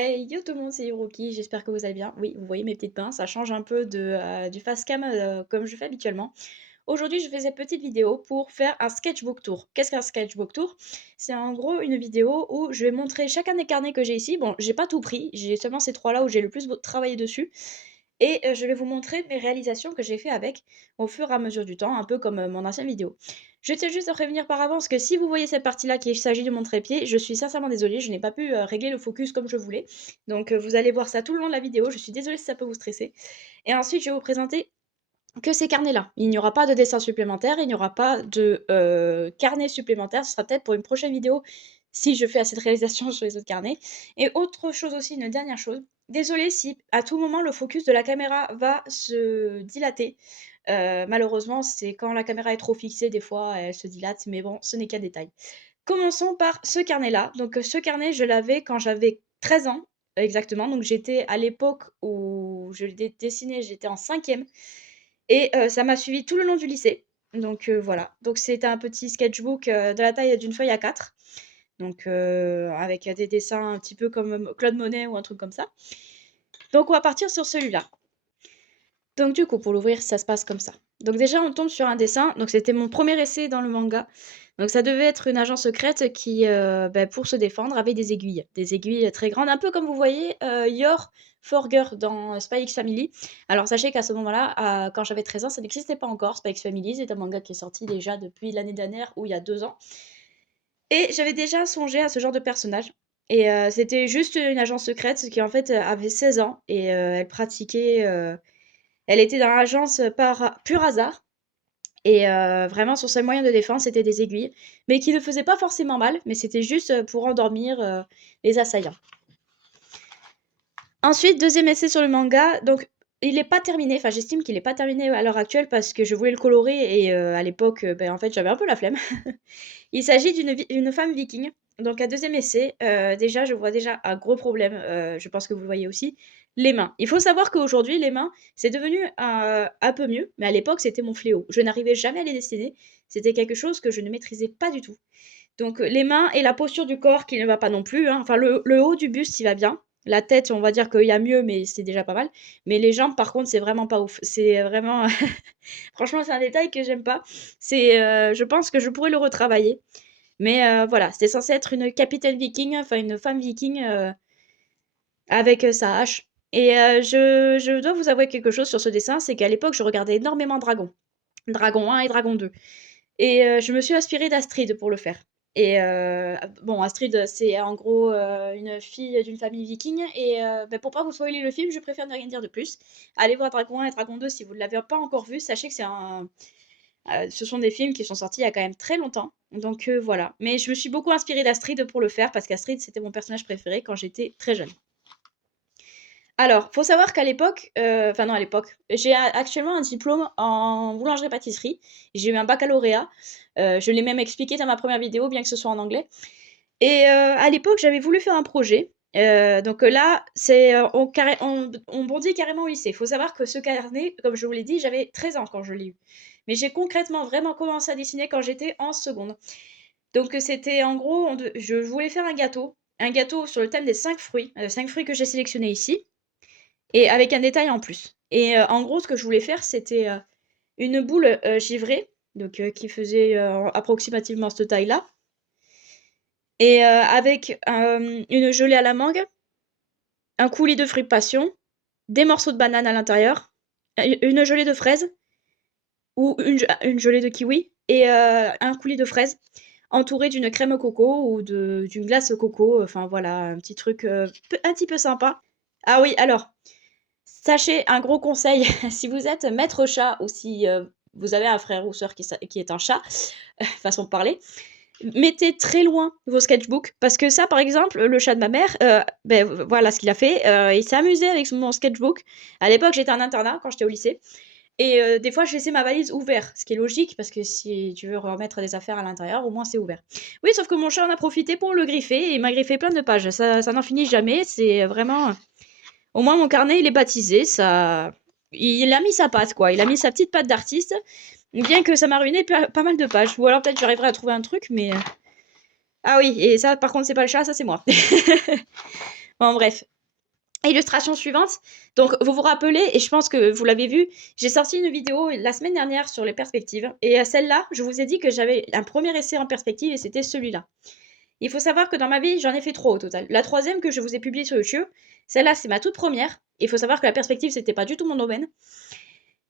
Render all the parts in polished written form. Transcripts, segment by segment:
Hey, yo tout le monde, c'est Hiroki, j'espère que vous allez bien. Oui, vous voyez mes petites pinces, ça change un peu du face cam comme je fais habituellement. Aujourd'hui, je fais cette petite vidéo pour faire un sketchbook tour. Qu'est-ce qu'un sketchbook tour? C'est en gros une vidéo où je vais montrer chacun des carnets que j'ai ici. Bon, j'ai pas tout pris, j'ai seulement ces trois-là où j'ai le plus travaillé dessus. Et je vais vous montrer mes réalisations que j'ai fait avec au fur et à mesure du temps, un peu comme mon ancienne vidéo. Je tiens juste à prévenir par avance que si vous voyez cette partie-là qu'il s'agit de mon trépied, je suis sincèrement désolée, je n'ai pas pu régler le focus comme je voulais. Donc vous allez voir ça tout le long de la vidéo, je suis désolée si ça peut vous stresser. Et ensuite, je vais vous présenter que ces carnets-là. Il n'y aura pas de dessin supplémentaire, il n'y aura pas de carnet supplémentaire, ce sera peut-être pour une prochaine vidéo si je fais assez de réalisations sur les autres carnets. Et autre chose aussi, une dernière chose, désolée si à tout moment le focus de la caméra va se dilater. Malheureusement, c'est quand la caméra est trop fixée, des fois elle se dilate, mais bon, ce n'est qu'un détail. Commençons par ce carnet-là. Donc ce carnet, je l'avais quand j'avais 13 ans, exactement. Donc j'étais à l'époque où je l'ai dessiné, j'étais en cinquième. Et ça m'a suivi tout le long du lycée. Donc voilà. Donc c'était un petit sketchbook, de la taille d'une feuille A4. Donc avec des dessins un petit peu comme, Claude Monet ou un truc comme ça. Donc on va partir sur celui-là. Donc du coup, pour l'ouvrir, ça se passe comme ça. Donc déjà, on tombe sur un dessin. Donc c'était mon premier essai dans le manga. Donc ça devait être une agence secrète qui, pour se défendre, avait des aiguilles. Des aiguilles très grandes, un peu comme vous voyez Yor Forger dans Spy X Family. Alors sachez qu'à ce moment-là, quand j'avais 13 ans, ça n'existait pas encore. Spy X Family, c'est un manga qui est sorti déjà depuis l'année dernière ou il y a 2 ans. Et j'avais déjà songé à ce genre de personnage. Et c'était juste une agence secrète qui en fait avait 16 ans et elle pratiquait... elle était dans l'agence par pur hasard. Et vraiment, son seul moyen de défense, c'était des aiguilles, mais qui ne faisaient pas forcément mal, mais c'était juste pour endormir les assaillants. Ensuite, deuxième essai sur le manga, donc il n'est pas terminé, enfin j'estime qu'il n'est pas terminé à l'heure actuelle parce que je voulais le colorer et à l'époque, en fait, j'avais un peu la flemme. Il s'agit d'une femme viking. Donc, à deuxième essai, déjà, je vois déjà un gros problème, je pense que vous le voyez aussi, les mains. Il faut savoir qu'aujourd'hui, les mains, c'est devenu un peu mieux, mais à l'époque, c'était mon fléau. Je n'arrivais jamais à les dessiner. C'était quelque chose que je ne maîtrisais pas du tout. Donc, les mains et la posture du corps qui ne va pas non plus, hein. Enfin, le haut du buste, il va bien. La tête, on va dire qu'il y a mieux, mais c'est déjà pas mal. Mais les jambes, par contre, c'est vraiment pas ouf. C'est vraiment. Franchement, c'est un détail que j'aime pas. Je pense que je pourrais le retravailler. Mais voilà, c'était censé être une capitaine viking, enfin une femme viking avec sa hache. Et je dois vous avouer quelque chose sur ce dessin, c'est qu'à l'époque, je regardais énormément Dragon. Dragon 1 et Dragon 2. Et je me suis inspirée d'Astrid pour le faire. Et bon, Astrid, c'est en gros une fille d'une famille viking. Et pour pas vous spoiler le film, je préfère ne rien dire de plus. Allez voir Dragon 1 et Dragon 2 si vous ne l'avez pas encore vu. Sachez que ce sont des films qui sont sortis il y a quand même très longtemps. Donc voilà. Mais je me suis beaucoup inspirée d'Astrid pour le faire parce qu'Astrid, c'était mon personnage préféré quand j'étais très jeune. Alors, faut savoir qu'à l'époque, enfin non à l'époque, j'ai actuellement un diplôme en boulangerie-pâtisserie. J'ai eu un baccalauréat. Je l'ai même expliqué dans ma première vidéo, bien que ce soit en anglais. Et à l'époque, j'avais voulu faire un projet. Donc là, on bondit carrément au lycée. Il faut savoir que ce carnet, comme je vous l'ai dit, j'avais 13 ans quand je l'ai eu. Mais j'ai concrètement vraiment commencé à dessiner quand j'étais en seconde. Donc c'était en gros, je voulais faire un gâteau sur le thème des 5 fruits, 5 fruits que j'ai sélectionnés ici, et avec un détail en plus. Et en gros, ce que je voulais faire, c'était une boule givrée, donc qui faisait approximativement cette taille-là, et avec une gelée à la mangue, un coulis de fruits passion, des morceaux de banane à l'intérieur, une gelée de fraises ou une gelée de kiwi et un coulis de fraises entouré d'une crème au coco ou d'une glace au coco. Enfin voilà, un petit truc un petit peu sympa. Ah oui, alors, sachez un gros conseil, si vous êtes maître chat ou si vous avez un frère ou sœur qui est un chat, façon de parler, mettez très loin vos sketchbooks parce que ça, par exemple, le chat de ma mère, voilà ce qu'il a fait. Il s'est amusé avec mon sketchbook. À l'époque, j'étais en internat quand j'étais au lycée. Et des fois, je laissais ma valise ouverte, ce qui est logique parce que si tu veux remettre des affaires à l'intérieur, au moins c'est ouvert. Oui, sauf que mon chat en a profité pour le griffer et il m'a griffé plein de pages. Ça n'en finit jamais. C'est vraiment. Au moins, mon carnet, il est baptisé. Ça. Il a mis sa patte, quoi. Il a mis sa petite patte d'artiste. Bien que ça m'a ruiné pas mal de pages. Ou alors peut-être j'arriverai à trouver un truc, mais. Ah oui, et ça, par contre, c'est pas le chat, ça, c'est moi. Bon, bref. Illustration suivante. Donc, vous vous rappelez, et je pense que vous l'avez vu, j'ai sorti une vidéo la semaine dernière sur les perspectives. Et à celle-là, je vous ai dit que j'avais un premier essai en perspective et c'était celui-là. Il faut savoir que dans ma vie, j'en ai fait 3 au total. La troisième que je vous ai publiée sur YouTube, celle-là, c'est ma toute première. Il faut savoir que la perspective, c'était pas du tout mon domaine.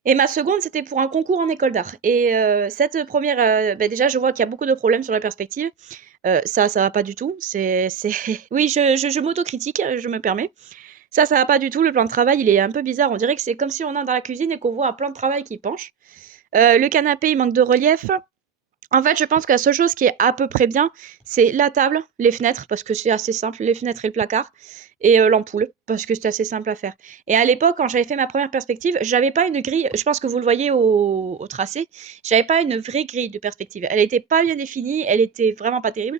Et ma seconde, c'était pour un concours en école d'art. Et cette première, bah, déjà, je vois qu'il y a beaucoup de problèmes sur la perspective. Ça va pas du tout. Oui, je m'autocritique, je me permets. Ça va pas du tout. Le plan de travail, il est un peu bizarre. On dirait que c'est comme si on est dans la cuisine et qu'on voit un plan de travail qui penche. Le canapé, il manque de relief. En fait, je pense que la seule chose qui est à peu près bien, c'est la table, les fenêtres, parce que c'est assez simple, les fenêtres et le placard, et l'ampoule, parce que c'est assez simple à faire. Et à l'époque, quand j'avais fait ma première perspective, j'avais pas une grille, je pense que vous le voyez au tracé, j'avais pas une vraie grille de perspective. Elle était pas bien définie, elle était vraiment pas terrible.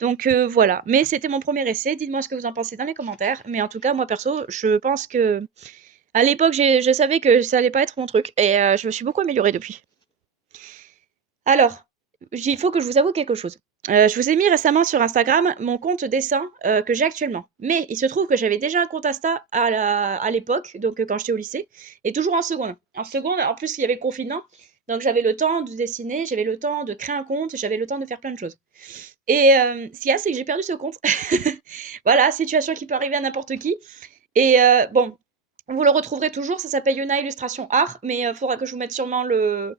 Donc voilà. Mais c'était mon premier essai. Dites-moi ce que vous en pensez dans les commentaires. Mais en tout cas, moi perso, je pense que à l'époque, je savais que ça allait pas être mon truc, et je me suis beaucoup améliorée depuis. Alors, il faut que je vous avoue quelque chose. Je vous ai mis récemment sur Instagram mon compte dessin, que j'ai actuellement. Mais il se trouve que j'avais déjà un compte Insta à l'époque, donc quand j'étais au lycée et toujours en seconde. En seconde, en plus, il y avait le confinement, donc j'avais le temps de dessiner, j'avais le temps de créer un compte, j'avais le temps de faire plein de choses. Et ce qu'il y a, c'est que j'ai perdu ce compte. Voilà, situation qui peut arriver à n'importe qui. Et bon, vous le retrouverez toujours, ça s'appelle Yona Illustration Art, mais il faudra que je vous mette sûrement le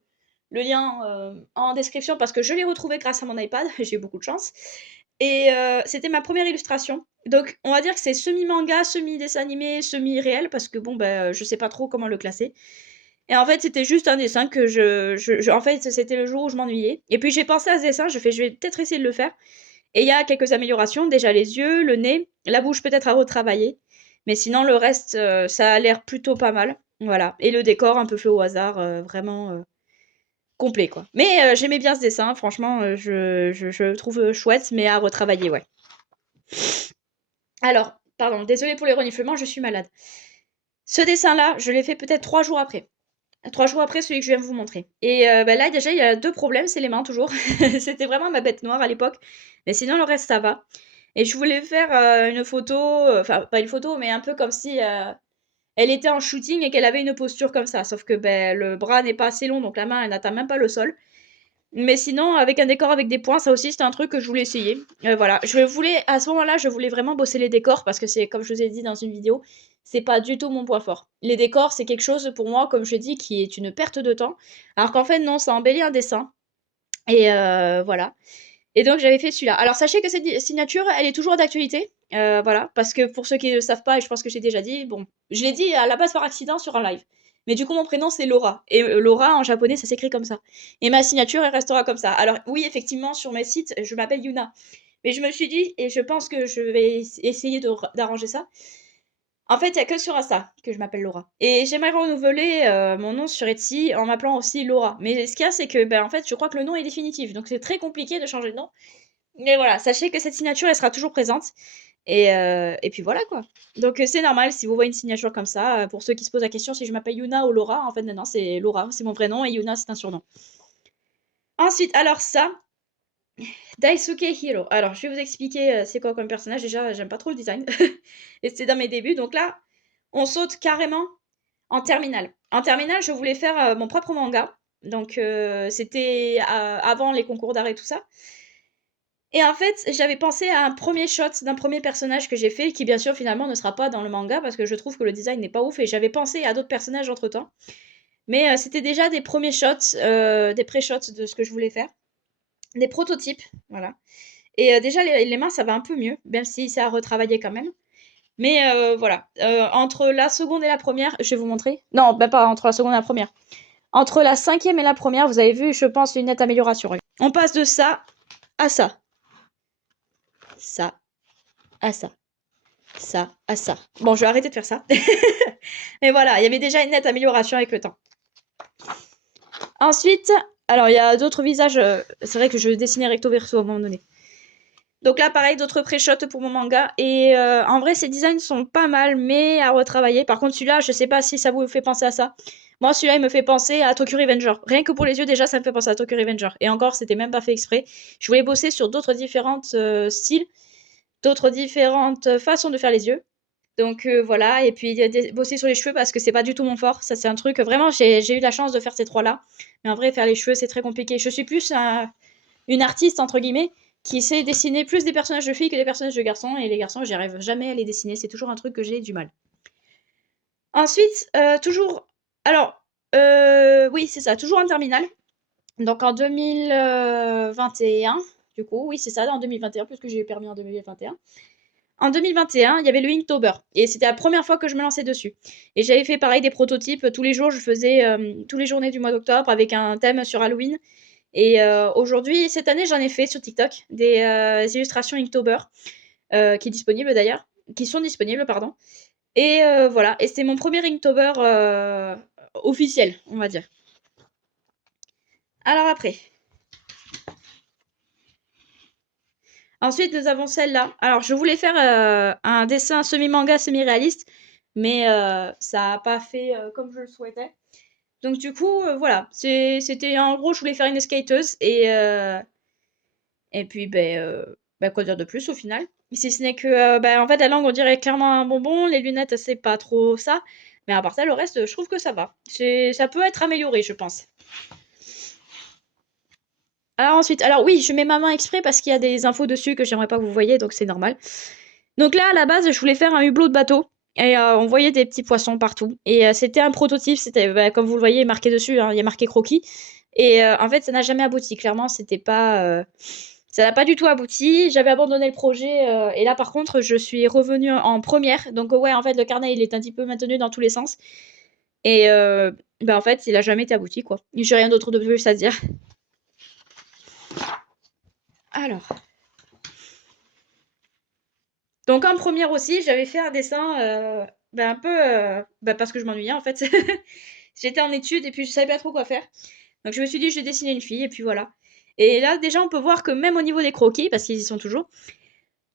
lien en description parce que je l'ai retrouvé grâce à mon iPad, j'ai eu beaucoup de chance. Et c'était ma première illustration. Donc on va dire que c'est semi-manga, semi-dessin animé, semi-réel parce que bon, bah, je sais pas trop comment le classer. Et en fait, c'était juste un dessin que en fait, c'était le jour où je m'ennuyais. Et puis j'ai pensé à ce dessin, je vais peut-être essayer de le faire. Et il y a quelques améliorations, déjà les yeux, le nez, la bouche peut-être à retravailler. Mais sinon, le reste, ça a l'air plutôt pas mal. Voilà. Et le décor un peu fait au hasard, vraiment complet, quoi. Mais j'aimais bien ce dessin, franchement, je le trouve chouette, mais à retravailler, ouais. Alors, pardon, désolée pour les reniflements, je suis malade. Ce dessin-là, je l'ai fait peut-être 3 jours après. 3 jours après celui que je viens de vous montrer. Et bah, là, déjà, il y a 2 problèmes, c'est les mains toujours. C'était vraiment ma bête noire à l'époque. Mais sinon, le reste, ça va. Et je voulais faire une photo, enfin, pas une photo, mais un peu comme si elle était en shooting et qu'elle avait une posture comme ça. Sauf que ben, le bras n'est pas assez long, donc la main, elle n'atteint même pas le sol. Mais sinon, avec un décor avec des points, ça aussi, c'était un truc que je voulais essayer. Voilà, à ce moment-là, je voulais vraiment bosser les décors parce que c'est, comme je vous ai dit dans une vidéo, c'est pas du tout mon point fort. Les décors, c'est quelque chose pour moi, comme je dis, qui est une perte de temps. Alors qu'en fait, non, ça embellit un dessin. Et voilà. Et donc, j'avais fait celui-là. Alors, sachez que cette signature, elle est toujours d'actualité. Voilà, parce que pour ceux qui ne le savent pas, et je pense que j'ai déjà dit, bon, je l'ai dit à la base par accident sur un live. Mais du coup, mon prénom, c'est Laura. Et Laura, en japonais, ça s'écrit comme ça. Et ma signature, elle restera comme ça. Alors, oui, effectivement, sur mes sites, je m'appelle Yuna. Mais je me suis dit, et je pense que je vais essayer d'arranger ça. En fait, il y a que sur Insta que je m'appelle Laura. Et j'aimerais renouveler mon nom sur Etsy en m'appelant aussi Laura. Mais ce qu'il y a, c'est que, ben, en fait, je crois que le nom est définitif. Donc, c'est très compliqué de changer de nom. Mais voilà, sachez que cette signature, elle sera toujours présente. Et puis voilà quoi. Donc c'est normal si vous voyez une signature comme ça. Pour ceux qui se posent la question si je m'appelle Yuna ou Laura, en fait non, c'est Laura, c'est mon vrai nom et Yuna c'est un surnom. Ensuite, alors ça, Daisuke Hiro. Alors je vais vous expliquer c'est quoi comme personnage. Déjà, j'aime pas trop le design. Et c'était dans mes débuts. Donc là, on saute carrément en terminale. En terminale, je voulais faire mon propre manga. Donc c'était avant les concours d'art et tout ça. Et en fait, j'avais pensé à un premier shot d'un premier personnage que j'ai fait, qui bien sûr finalement ne sera pas dans le manga parce que je trouve que le design n'est pas ouf et j'avais pensé à d'autres personnages entre temps. Mais c'était déjà des premiers shots, des pré-shots de ce que je voulais faire, des prototypes, voilà. Et déjà les mains ça va un peu mieux, même si c'est à retravailler quand même. Mais voilà, entre la seconde et la première, je vais vous montrer. Non, bah pas entre la seconde et la première. Entre la cinquième et la première, vous avez vu, je pense, une nette amélioration. On passe de ça à ça. Ça à ça. Ça à ça. Bon, je vais arrêter de faire ça. Mais voilà, il y avait déjà une nette amélioration avec le temps. Ensuite, alors il y a d'autres visages. C'est vrai que je dessinais recto verso à un moment donné. Donc là, pareil, d'autres pré-shots pour mon manga. Et en vrai, ces designs sont pas mal, mais à retravailler. Par contre, celui-là, je sais pas si ça vous fait penser à ça. Moi, celui-là, il me fait penser à Tokyo Revenger. Rien que pour les yeux, déjà, ça me fait penser à Tokyo Revenger. Et encore, c'était même pas fait exprès. Je voulais bosser sur d'autres différentes styles, d'autres différentes façons de faire les yeux. Donc voilà, et puis bosser sur les cheveux parce que c'est pas du tout mon fort. Ça, c'est un truc, vraiment, j'ai eu la chance de faire ces trois-là. Mais en vrai, faire les cheveux, c'est très compliqué. Je suis plus une artiste, entre guillemets, qui sait dessiner plus des personnages de filles que des personnages de garçons. Et les garçons, j'y arrive jamais à les dessiner. C'est toujours un truc que j'ai du mal. Ensuite, toujours. Alors, oui, c'est ça, toujours en terminale. Donc en 2021, du coup, oui, c'est ça, en 2021, puisque j'ai eu le permis en 2021. En 2021, il y avait le Inktober et c'était la première fois que je me lançais dessus. Et j'avais fait pareil des prototypes. Tous les jours, je faisais tous les journées du mois d'octobre avec un thème sur Halloween. Et aujourd'hui, cette année, j'en ai fait sur TikTok des illustrations Inktober qui est disponible d'ailleurs, qui sont disponibles, pardon. Et voilà, et c'était mon premier Inktober officiel, on va dire. Alors après. Ensuite, nous avons celle-là. Alors, je voulais faire un dessin semi-manga, semi-réaliste, mais ça n'a pas fait comme je le souhaitais. Donc, du coup, voilà. C'était en gros, je voulais faire une skateuse et puis, quoi dire de plus au final? Si ce n'est que, en fait, la langue, on dirait clairement un bonbon, les lunettes, c'est pas trop ça. Mais à part ça, le reste, je trouve que ça va. Ça peut être amélioré, je pense. Alors ensuite, alors oui, je mets ma main exprès parce qu'il y a des infos dessus que j'aimerais pas que vous voyez, donc c'est normal. Donc là, à la base, je voulais faire un hublot de bateau. Et on voyait des petits poissons partout. Et c'était un prototype, c'était, comme vous le voyez, marqué dessus, hein, il y a marqué croquis. Et en fait, ça n'a jamais abouti. Clairement, c'était pas, ça n'a pas du tout abouti. J'avais abandonné le projet. Et là, par contre, je suis revenue en première. Donc ouais, en fait, le carnet, il est un petit peu maintenu dans tous les sens. Et en fait, il a jamais été abouti, quoi. J'ai rien d'autre de plus à dire. Alors. Donc en première aussi, j'avais fait un dessin un peu parce que je m'ennuyais en fait. J'étais en études et puis je savais pas trop quoi faire. Donc je me suis dit je vais dessiner une fille et puis voilà. Et là déjà on peut voir que même au niveau des croquis, parce qu'ils y sont toujours,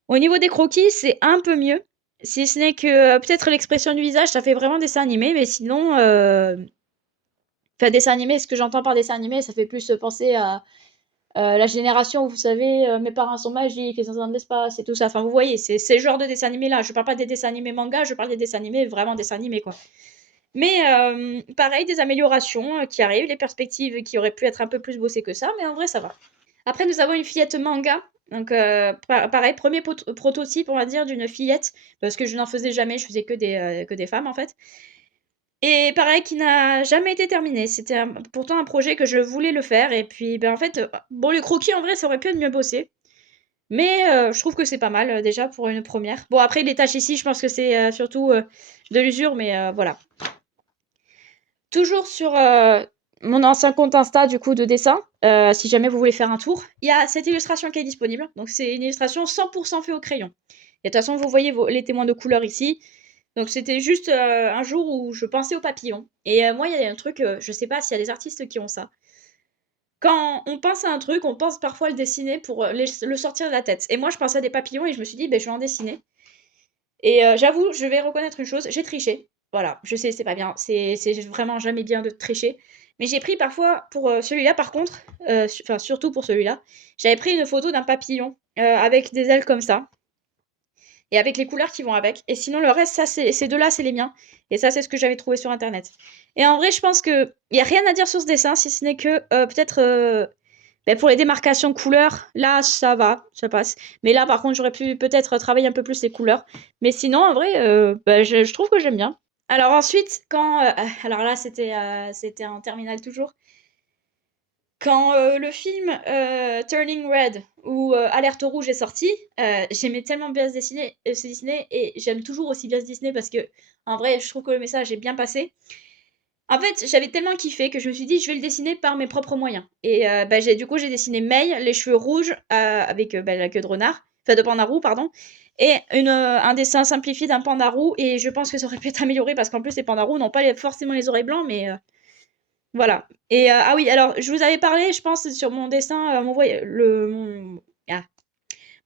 au niveau des croquis c'est un peu mieux. Si ce n'est que peut-être l'expression du visage, ça fait vraiment dessin animé, mais sinon, enfin dessin animé, ce que j'entends par dessin animé, ça fait plus penser à la génération où vous savez, mes parents sont magiques, ils sont dans l'espace et tout ça. Enfin, vous voyez, c'est ce genre de dessin animé là. Je parle pas des dessins animés manga, je parle des dessins animés vraiment dessins animés quoi. Mais pareil, des améliorations qui arrivent, les perspectives qui auraient pu être un peu plus bossées que ça, mais en vrai ça va. Après, nous avons une fillette manga. Donc pareil, premier prototype, on va dire, d'une fillette, parce que je n'en faisais jamais, je faisais que des femmes en fait. Et pareil, qui n'a jamais été terminé. C'était pourtant un projet que je voulais le faire. Et puis, en fait, bon, le croquis, en vrai, ça aurait pu être mieux bossé. Mais je trouve que c'est pas mal, déjà, pour une première. Bon, après, les tâches ici, je pense que c'est surtout de l'usure, mais voilà. Toujours sur mon ancien compte Insta, du coup, de dessin, si jamais vous voulez faire un tour, il y a cette illustration qui est disponible. Donc, c'est une illustration 100% faite au crayon. Et de toute façon, vous voyez les témoins de couleur ici. Donc c'était juste un jour où je pensais aux papillons. Et moi, il y a un truc, je sais pas s'il y a des artistes qui ont ça. Quand on pense à un truc, on pense parfois le dessiner pour le sortir de la tête. Et moi, je pensais à des papillons et je me suis dit, je vais en dessiner. Et j'avoue, je vais reconnaître une chose, j'ai triché. Voilà, je sais, c'est pas bien. C'est vraiment jamais bien de tricher. Mais j'ai pris parfois, pour celui-là par contre, enfin surtout pour celui-là, j'avais pris une photo d'un papillon avec des ailes comme ça et avec les couleurs qui vont avec. Et sinon, le reste, ça, ces deux-là, c'est les miens. Et ça, c'est ce que j'avais trouvé sur Internet. Et en vrai, je pense qu'il n'y a rien à dire sur ce dessin, si ce n'est que peut-être pour les démarcations couleurs, là, ça va, ça passe. Mais là, par contre, j'aurais pu peut-être travailler un peu plus les couleurs. Mais sinon, en vrai, je trouve que j'aime bien. Alors ensuite, quand... alors là, c'était en terminale toujours. Quand le film Turning Red ou Alerte Rouge est sorti, j'aimais tellement bien ce Disney et j'aime toujours aussi bien ce Disney parce que en vrai, je trouve que le message est bien passé. En fait, j'avais tellement kiffé que je me suis dit je vais le dessiner par mes propres moyens. Et du coup, j'ai dessiné May, les cheveux rouges avec la queue de renard, enfin de pandarou, pardon, et un dessin simplifié d'un pandarou. Et je pense que ça aurait pu être amélioré parce qu'en plus, les pandarous n'ont pas forcément les oreilles blancs, mais voilà. Et ah oui, alors je vous avais parlé, je pense, sur mon dessin, mon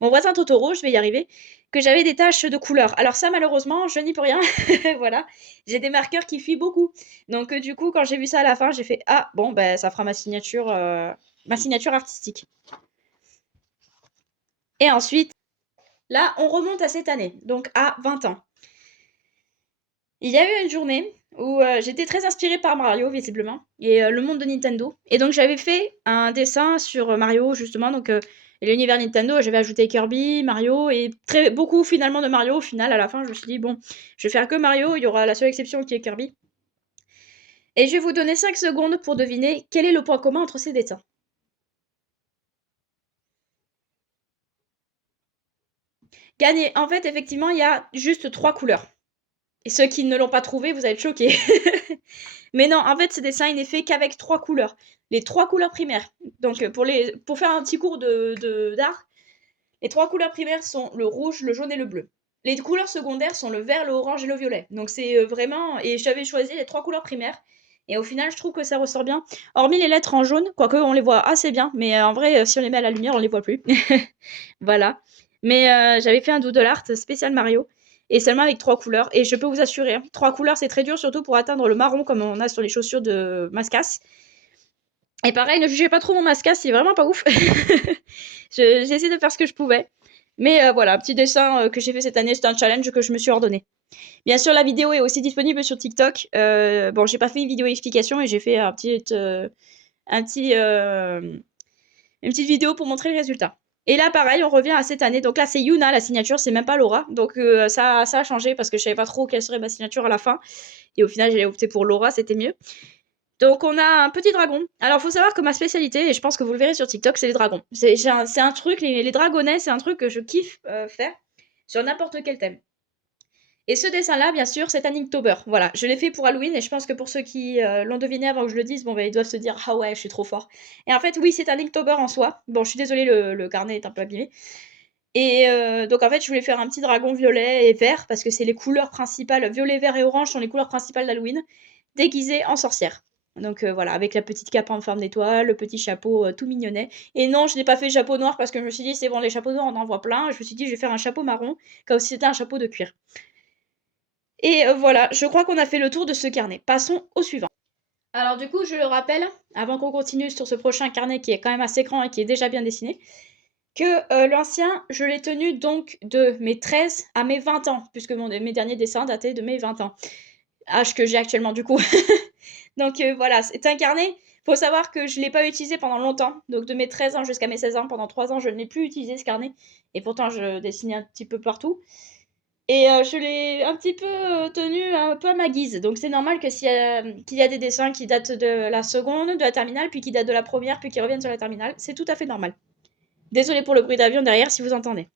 voisin Totoro, je vais y arriver, que j'avais des taches de couleur. Alors ça, malheureusement, je n'y peux rien. Voilà, j'ai des marqueurs qui fuient beaucoup. Donc du coup, quand j'ai vu ça à la fin, j'ai fait ah bon, ça fera ma signature artistique. Et ensuite, là, on remonte à cette année, donc à 20 ans. Il y a eu une journée où, j'étais très inspirée par Mario visiblement et le monde de Nintendo et donc j'avais fait un dessin sur, Mario justement donc l'univers Nintendo. J'avais ajouté Kirby, Mario et très beaucoup finalement de Mario au final à la fin je me suis dit: «Bon, je vais faire que Mario, il y aura la seule exception qui est Kirby» et je vais vous donner 5 secondes pour deviner quel est le point commun entre ces dessins. Gagné! En fait, effectivement, il y a juste 3 couleurs et ceux qui ne l'ont pas trouvé, vous allez être choqués. Mais non, en fait, ce dessin, il n'est fait qu'avec 3 couleurs. Les 3 couleurs primaires. Donc, pour faire un petit cours d'art, les 3 couleurs primaires sont le rouge, le jaune et le bleu. Les couleurs secondaires sont le vert, le orange et le violet. Donc, c'est vraiment. Et j'avais choisi les 3 couleurs primaires. Et au final, je trouve que ça ressort bien. Hormis les lettres en jaune, quoique on les voit assez bien. Mais en vrai, si on les met à la lumière, on les voit plus. Voilà. Mais j'avais fait un doodle art spécial Mario et seulement avec 3 couleurs et je peux vous assurer, hein, 3 couleurs, c'est très dur, surtout pour atteindre le marron comme on a sur les chaussures de Mascas et pareil, ne jugez pas trop mon Mascas, il est vraiment pas ouf. J'ai essayé de faire ce que je pouvais. Mais voilà, un petit dessin, que j'ai fait cette année, c'était un challenge que je me suis ordonné. Bien sûr, la vidéo est aussi disponible sur TikTok. Bon, j'ai pas fait une vidéo explication et j'ai fait un petit, une petite vidéo pour montrer le résultat. Et là, pareil, on revient à cette année. Donc là, c'est Yuna, la signature, c'est même pas Laura. Donc ça a changé parce que je savais pas trop quelle serait ma signature à la fin. Et au final, j'ai opté pour Laura, c'était mieux. Donc on a un petit dragon. Alors, faut savoir que ma spécialité, et je pense que vous le verrez sur TikTok, c'est les dragons. C'est un truc, les dragonnets, c'est un truc que je kiffe faire sur n'importe quel thème. Et ce dessin-là, bien sûr, c'est un Inktober. Voilà, je l'ai fait pour Halloween et je pense que pour ceux qui l'ont deviné avant que je le dise, bon, bah, ils doivent se dire ah ouais, je suis trop fort. Et en fait, oui, c'est un Inktober en soi. Bon, je suis désolée, le carnet est un peu abîmé. Et donc, en fait, je voulais faire un petit dragon violet et vert parce que c'est les couleurs principales. Violet, vert et orange sont les couleurs principales d'Halloween, déguisé en sorcière. Donc voilà, avec la petite cape en forme d'étoile, le petit chapeau tout mignonnet. Et non, je n'ai pas fait chapeau noir parce que je me suis dit, c'est bon, les chapeaux noirs, on en voit plein. Je me suis dit, je vais faire un chapeau marron, comme si c'était un chapeau de cuir. Et voilà, je crois qu'on a fait le tour de ce carnet. Passons au suivant. Alors du coup, je le rappelle, avant qu'on continue sur ce prochain carnet qui est quand même assez grand et qui est déjà bien dessiné, que l'ancien, je l'ai tenu donc de mes 13 à mes 20 ans, puisque mes derniers dessins dataient de mes 20 ans. Âge que j'ai actuellement du coup. Donc voilà, c'est un carnet. Faut savoir que je ne l'ai pas utilisé pendant longtemps. Donc de mes 13 ans jusqu'à mes 16 ans, pendant 3 ans, je ne l'ai plus utilisé ce carnet. Et pourtant, je dessinais un petit peu partout. Et je l'ai un petit peu tenu un peu à ma guise. Donc c'est normal que qu'il y a des dessins qui datent de la seconde, de la terminale, puis qui datent de la première, puis qui reviennent sur la terminale. C'est tout à fait normal. Désolée pour le bruit d'avion derrière si vous entendez.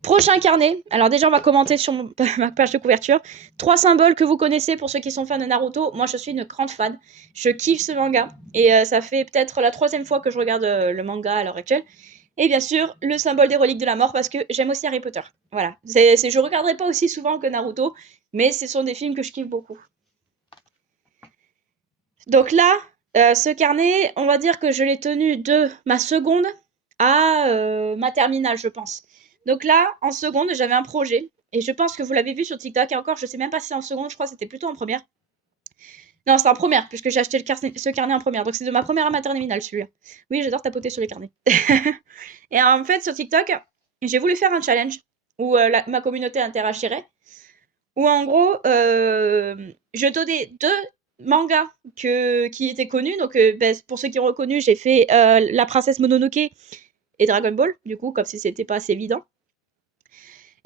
Prochain carnet. Alors déjà, on va commenter sur ma page de couverture. 3 symboles que vous connaissez pour ceux qui sont fans de Naruto. Moi, je suis une grande fan. Je kiffe ce manga. Et ça fait peut-être la 3e fois que je regarde le manga à l'heure actuelle. Et bien sûr, le symbole des reliques de la mort parce que j'aime aussi Harry Potter. Voilà. Je regarderai pas aussi souvent que Naruto, mais ce sont des films que je kiffe beaucoup. Donc là, ce carnet, on va dire que je l'ai tenu de ma seconde à ma terminale, je pense. Donc là, en seconde, j'avais un projet. Et je pense que vous l'avez vu sur TikTok. Et encore, je sais même pas si c'est en seconde, je crois que c'était plutôt en première. Non, c'est en première, puisque j'ai acheté ce carnet en première. Donc c'est de ma première à ma terminale, celui-là. Oui, j'adore tapoter sur les carnets. Et en fait, sur TikTok, j'ai voulu faire un challenge où ma communauté interagirait. Où en gros, je donnais 2 mangas qui étaient connus. Donc, pour ceux qui ont reconnu, j'ai fait La Princesse Mononoke et Dragon Ball, du coup, comme si c'était pas assez évident.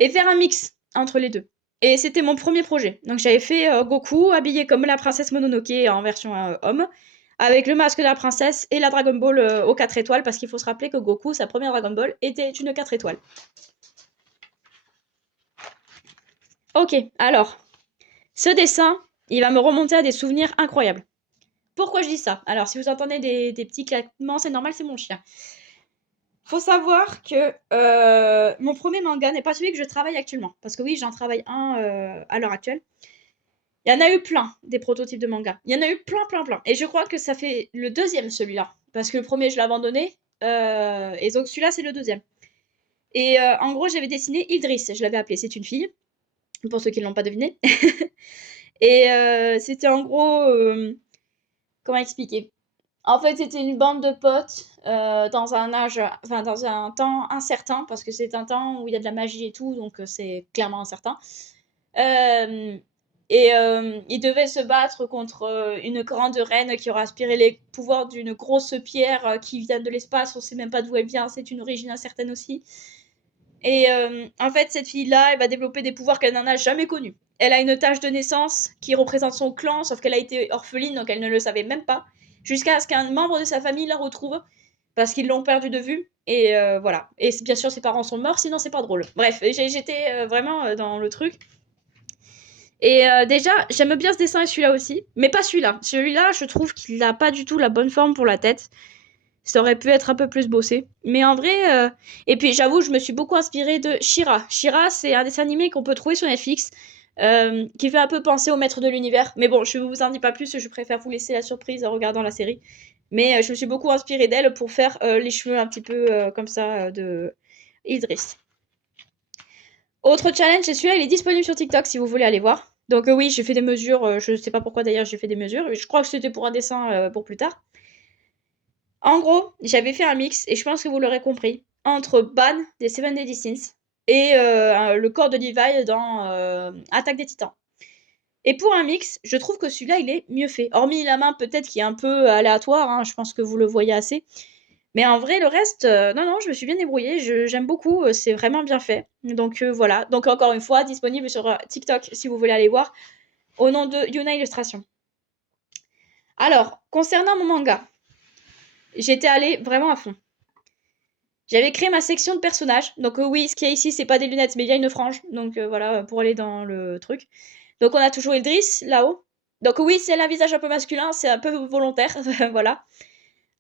Et faire un mix entre les deux. Et c'était mon premier projet. Donc j'avais fait Goku habillé comme la princesse Mononoke en version homme, avec le masque de la princesse et la Dragon Ball aux 4 étoiles, parce qu'il faut se rappeler que Goku, sa première Dragon Ball, était une 4 étoiles. Ok, alors, ce dessin, il va me remonter à des souvenirs incroyables. Pourquoi je dis ça? Alors, si vous entendez des petits claquements, c'est normal, c'est mon chien. Faut savoir que mon premier manga n'est pas celui que je travaille actuellement. Parce que oui, j'en travaille un à l'heure actuelle. Il y en a eu plein, des prototypes de manga. Il y en a eu plein, plein, plein. Et je crois que ça fait le deuxième, celui-là. Parce que le premier, je l'ai abandonné. Et donc, celui-là, c'est le deuxième. Et en gros, j'avais dessiné Idriss. Je l'avais appelée. C'est une fille. Pour ceux qui ne l'ont pas deviné. Et c'était en gros... comment expliquer? En fait, c'était une bande de potes dans un âge... Enfin, dans un temps incertain. Parce que c'est un temps où il y a de la magie et tout. Donc, c'est clairement incertain. Et il devait se battre contre une grande reine qui aurait aspiré les pouvoirs d'une grosse pierre qui vient de l'espace. On sait même pas d'où elle vient, c'est une origine incertaine aussi. Et en fait, cette fille-là, elle va développer des pouvoirs qu'elle n'en a jamais connus. Elle a une tache de naissance qui représente son clan, sauf qu'elle a été orpheline, donc elle ne le savait même pas. Jusqu'à ce qu'un membre de sa famille la retrouve, parce qu'ils l'ont perdu de vue. Et voilà. Et bien sûr, ses parents sont morts, sinon c'est pas drôle. Bref, j'étais vraiment dans le truc. Et déjà, j'aime bien ce dessin et celui-là aussi, mais pas celui-là. Celui-là, je trouve qu'il n'a pas du tout la bonne forme pour la tête. Ça aurait pu être un peu plus bossé. Mais en vrai, et puis j'avoue, je me suis beaucoup inspirée de Shira. Shira, c'est un dessin animé qu'on peut trouver sur Netflix, qui fait un peu penser au Maître de l'Univers. Mais bon, je vous en dis pas plus, je préfère vous laisser la surprise en regardant la série. Mais je me suis beaucoup inspirée d'elle pour faire les cheveux un petit peu comme ça de Idris. Autre challenge, et celui-là, il est disponible sur TikTok si vous voulez aller voir. Donc oui, j'ai fait des mesures, je sais pas pourquoi d'ailleurs j'ai fait des mesures, je crois que c'était pour un dessin pour plus tard. En gros, j'avais fait un mix, et je pense que vous l'aurez compris, entre Ban des Seven Deadly Sins et le corps de Levi dans Attaque des Titans. Et pour un mix, je trouve que celui-là, il est mieux fait. Hormis la main peut-être qui est un peu aléatoire, hein, je pense que vous le voyez assez. Mais en vrai, le reste, non, non, je me suis bien débrouillée, j'aime beaucoup, c'est vraiment bien fait. Donc voilà, donc encore une fois, disponible sur TikTok si vous voulez aller voir, au nom de Yuna Illustration. Alors, concernant mon manga, j'étais allée vraiment à fond. J'avais créé ma section de personnages. Donc oui, ce qu'il y a ici, c'est pas des lunettes, mais il y a une frange. Donc voilà, pour aller dans le truc. Donc on a toujours Idris, là-haut. Donc oui, c'est un visage un peu masculin, c'est un peu volontaire, voilà.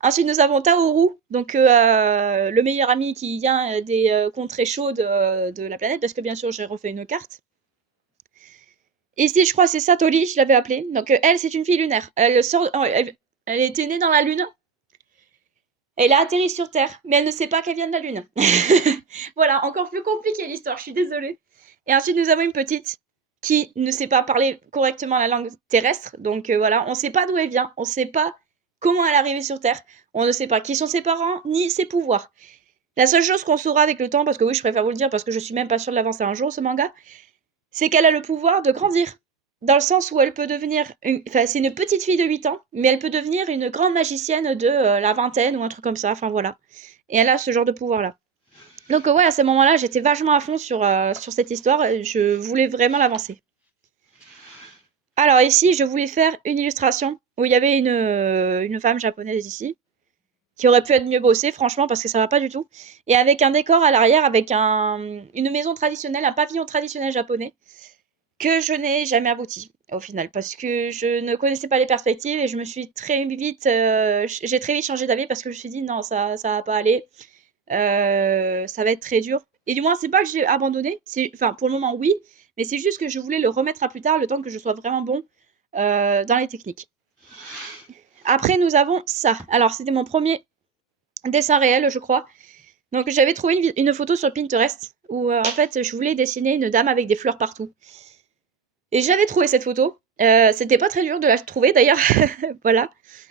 Ensuite, nous avons Taoru, donc le meilleur ami qui vient des contrées chaudes de la planète, parce que bien sûr, j'ai refait une carte. Ici, je crois que c'est Satori, je l'avais appelée. Donc elle, c'est une fille lunaire. Elle était née dans la Lune. Elle a atterri sur Terre, mais elle ne sait pas qu'elle vient de la Lune. Voilà, encore plus compliqué l'histoire, je suis désolée. Et ensuite, nous avons une petite qui ne sait pas parler correctement la langue terrestre. Donc voilà, on ne sait pas d'où elle vient, on ne sait pas comment elle est arrivée sur Terre, on ne sait pas qui sont ses parents, ni ses pouvoirs. La seule chose qu'on saura avec le temps, parce que oui, je préfère vous le dire, parce que je suis même pas sûre de l'avancer un jour, ce manga, c'est qu'elle a le pouvoir de grandir. Dans le sens où elle peut devenir. Enfin, c'est une petite fille de 8 ans, mais elle peut devenir une grande magicienne de la vingtaine ou un truc comme ça. Enfin voilà. Et elle a ce genre de pouvoir-là. Donc ouais, à ce moment-là, j'étais vachement à fond sur cette histoire. Je voulais vraiment l'avancer. Alors ici, je voulais faire une illustration où il y avait une femme japonaise ici, qui aurait pu être mieux bossée, franchement, parce que ça va pas du tout. Et avec un décor à l'arrière, avec une maison traditionnelle, un pavillon traditionnel japonais, que je n'ai jamais abouti, au final. Parce que je ne connaissais pas les perspectives et je me suis très vite... j'ai très vite changé d'avis parce que je me suis dit, non, ça va pas aller. Ça va être très dur. Et du moins, c'est pas que j'ai abandonné. Enfin, pour le moment, oui. Mais c'est juste que je voulais le remettre à plus tard, le temps que je sois vraiment bon dans les techniques. Après, nous avons ça. Alors, c'était mon premier dessin réel, je crois. Donc, j'avais trouvé une photo sur Pinterest où, en fait, je voulais dessiner une dame avec des fleurs partout. Et j'avais trouvé cette photo. C'était pas très dur de la trouver, d'ailleurs. Voilà.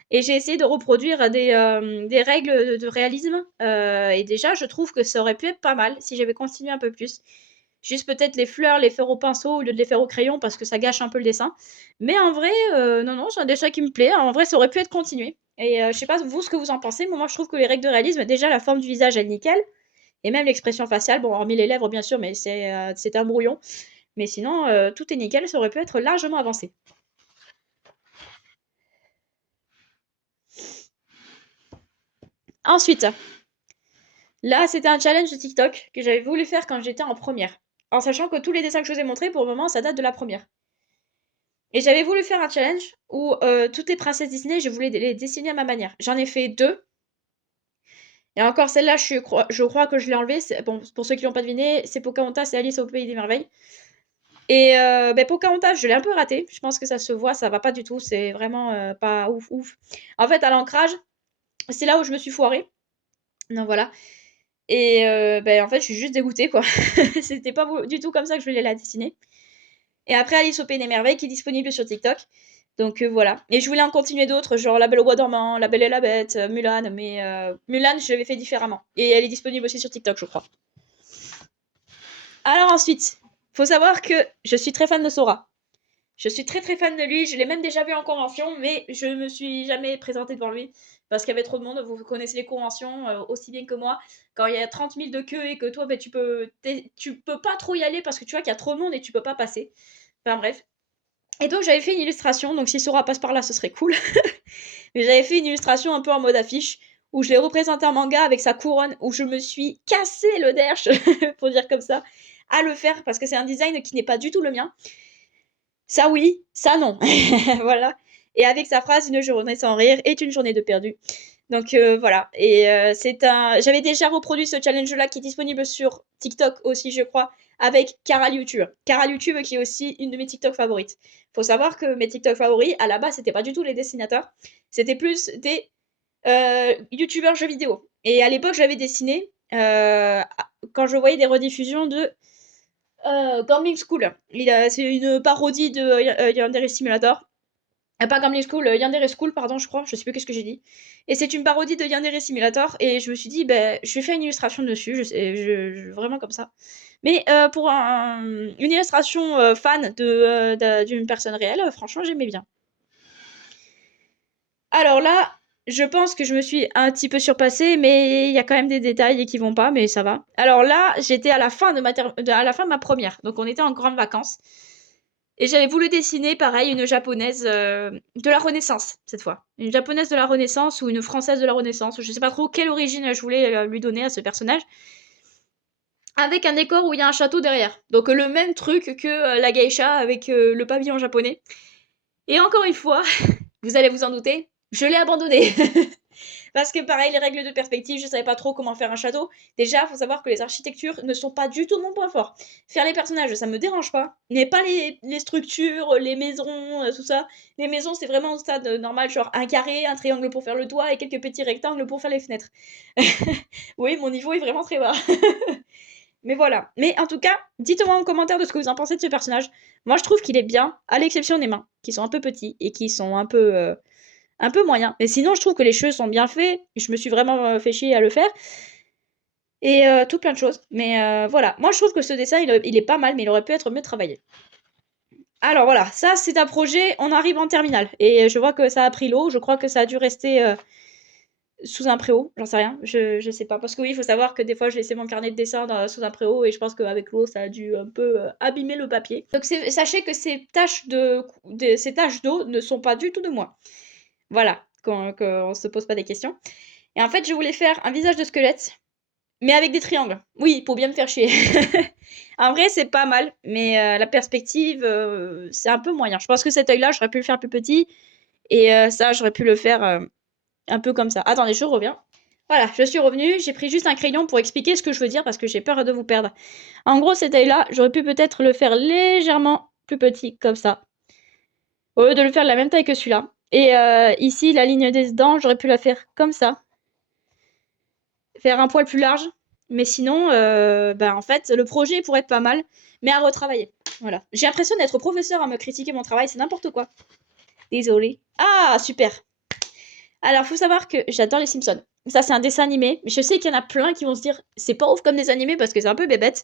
Et j'ai essayé de reproduire des règles de réalisme. Et déjà, je trouve que ça aurait pu être pas mal si j'avais continué un peu plus. Juste peut-être les fleurs, les faire au pinceau au lieu de les faire au crayon parce que ça gâche un peu le dessin. Mais en vrai, non, non, c'est un dessin qui me plaît. En vrai, ça aurait pu être continué. Et je sais pas vous ce que vous en pensez, mais moi je trouve que les règles de réalisme, déjà la forme du visage, elle est nickel. Et même l'expression faciale, bon, hormis les lèvres bien sûr, mais c'est un brouillon. Mais sinon, tout est nickel, ça aurait pu être largement avancé. Ensuite, là, c'était un challenge de TikTok que j'avais voulu faire quand j'étais en première. En sachant que tous les dessins que je vous ai montrés, pour le moment, ça date de la première. Et j'avais voulu faire un challenge où toutes les princesses Disney, je voulais les dessiner à ma manière. J'en ai fait deux. Et encore celle-là, je crois que je l'ai enlevée. Bon, pour ceux qui l'ont pas deviné, c'est Pocahontas et Alice au Pays des Merveilles. Et Pocahontas, je l'ai un peu raté. Je pense que ça se voit, ça va pas du tout. C'est vraiment pas ouf, ouf. En fait, à l'ancrage, c'est là où je me suis foirée. Donc voilà. Et en fait, je suis juste dégoûtée, quoi. C'était pas du tout comme ça que je voulais la dessiner. Et après, Alice au Pays des Merveilles, qui est disponible sur TikTok. Donc voilà. Et je voulais en continuer d'autres, genre La Belle au Bois dormant, La Belle et la Bête, Mulan. Mais Mulan, je l'avais fait différemment. Et elle est disponible aussi sur TikTok, je crois. Alors ensuite, faut savoir que je suis très fan de Sora. Je suis très, très fan de lui. Je l'ai même déjà vu en convention, mais je me suis jamais présentée devant lui parce qu'il y avait trop de monde. Vous connaissez les conventions, aussi bien que moi. Quand il y a 30 000 de queue et que toi, tu peux pas trop y aller parce que tu vois qu'il y a trop de monde et tu peux pas passer. Enfin bref. Et donc j'avais fait une illustration, donc si Sora passe par là, ce serait cool. Mais j'avais fait une illustration un peu en mode affiche, où je l'ai représenté un manga avec sa couronne, où je me suis cassé le derche, pour dire comme ça, à le faire, parce que c'est un design qui n'est pas du tout le mien. Ça oui, ça non. Voilà. Et avec sa phrase, une journée sans rire est une journée de perdu. Donc voilà. Et j'avais déjà reproduit ce challenge-là qui est disponible sur TikTok aussi, je crois, avec Cara YouTube. Cara YouTube qui est aussi une de mes TikTok favorites. Faut savoir que mes TikTok favoris, à la base, c'était pas du tout les dessinateurs, c'était plus des YouTubeurs jeux vidéo. Et à l'époque, j'avais dessiné quand je voyais des rediffusions de Gambling School. C'est une parodie de Yandere Simulator. Pas Gambling School, Yandere School, pardon, je crois. Je sais plus qu'est-ce que j'ai dit. Et c'est une parodie de Yandere Simulator. Et je me suis dit, ben, je vais faire une illustration dessus. Vraiment comme ça. Mais pour une illustration fan d'une personne réelle, franchement, j'aimais bien. Alors là, je pense que je me suis un petit peu surpassée, mais il y a quand même des détails qui vont pas, mais ça va. Alors là, j'étais à la fin à la fin de ma première, donc on était en grandes vacances. Et j'avais voulu dessiner, pareil, une japonaise de la Renaissance, cette fois. Une japonaise de la Renaissance ou une française de la Renaissance. Je sais pas trop quelle origine je voulais lui donner à ce personnage. Avec un décor où il y a un château derrière. Donc le même truc que la geisha avec le pavillon japonais. Et encore une fois, vous allez vous en douter, je l'ai abandonné. Parce que pareil, les règles de perspective, je savais pas trop comment faire un château. Déjà, faut savoir que les architectures ne sont pas du tout mon point fort. Faire les personnages, ça me dérange pas. Mais pas les structures, les maisons, tout ça. Les maisons, c'est vraiment au stade normal, genre un carré, un triangle pour faire le toit et quelques petits rectangles pour faire les fenêtres. Oui, mon niveau est vraiment très bas. Mais voilà. Mais en tout cas, dites-moi en commentaire de ce que vous en pensez de ce personnage. Moi, je trouve qu'il est bien, à l'exception des mains, qui sont un peu petits et qui sont un peu moyens. Mais sinon, je trouve que les cheveux sont bien faits. Je me suis vraiment fait chier à le faire. Et tout plein de choses. Mais voilà. Moi, je trouve que ce dessin, il est pas mal, mais il aurait pu être mieux travaillé. Alors voilà, ça c'est un projet, on arrive en terminale. Et je vois que ça a pris l'eau, je crois que ça a dû rester sous un préau, j'en sais rien, je sais pas. Parce que oui, il faut savoir que des fois, je laissais mon carnet de dessin sous un préau et je pense qu'avec l'eau, ça a dû un peu abîmer le papier. Donc sachez que ces taches d'eau ne sont pas du tout de moi. Voilà, qu'on se pose pas des questions. Et en fait, je voulais faire un visage de squelette, mais avec des triangles. Oui, pour bien me faire chier. En vrai, c'est pas mal, mais la perspective, c'est un peu moyen. Je pense que cet œil-là, j'aurais pu le faire plus petit, et ça, j'aurais pu le faire un peu comme ça. Attendez, je reviens. Voilà, je suis revenue, j'ai pris juste un crayon pour expliquer ce que je veux dire parce que j'ai peur de vous perdre. En gros, cet œil-là, j'aurais pu peut-être le faire légèrement plus petit, comme ça. Au lieu de le faire de la même taille que celui-là. Et ici, la ligne des dents, j'aurais pu la faire comme ça. Faire un poil plus large. Mais sinon, bah, en fait, le projet pourrait être pas mal, mais à retravailler. Voilà. J'ai l'impression d'être professeur à me critiquer mon travail, c'est n'importe quoi. Désolée. Ah, super. Alors, faut savoir que j'adore les Simpsons. Ça, c'est un dessin animé. Mais je sais qu'il y en a plein qui vont se dire, c'est pas ouf comme des animés parce que c'est un peu bébête.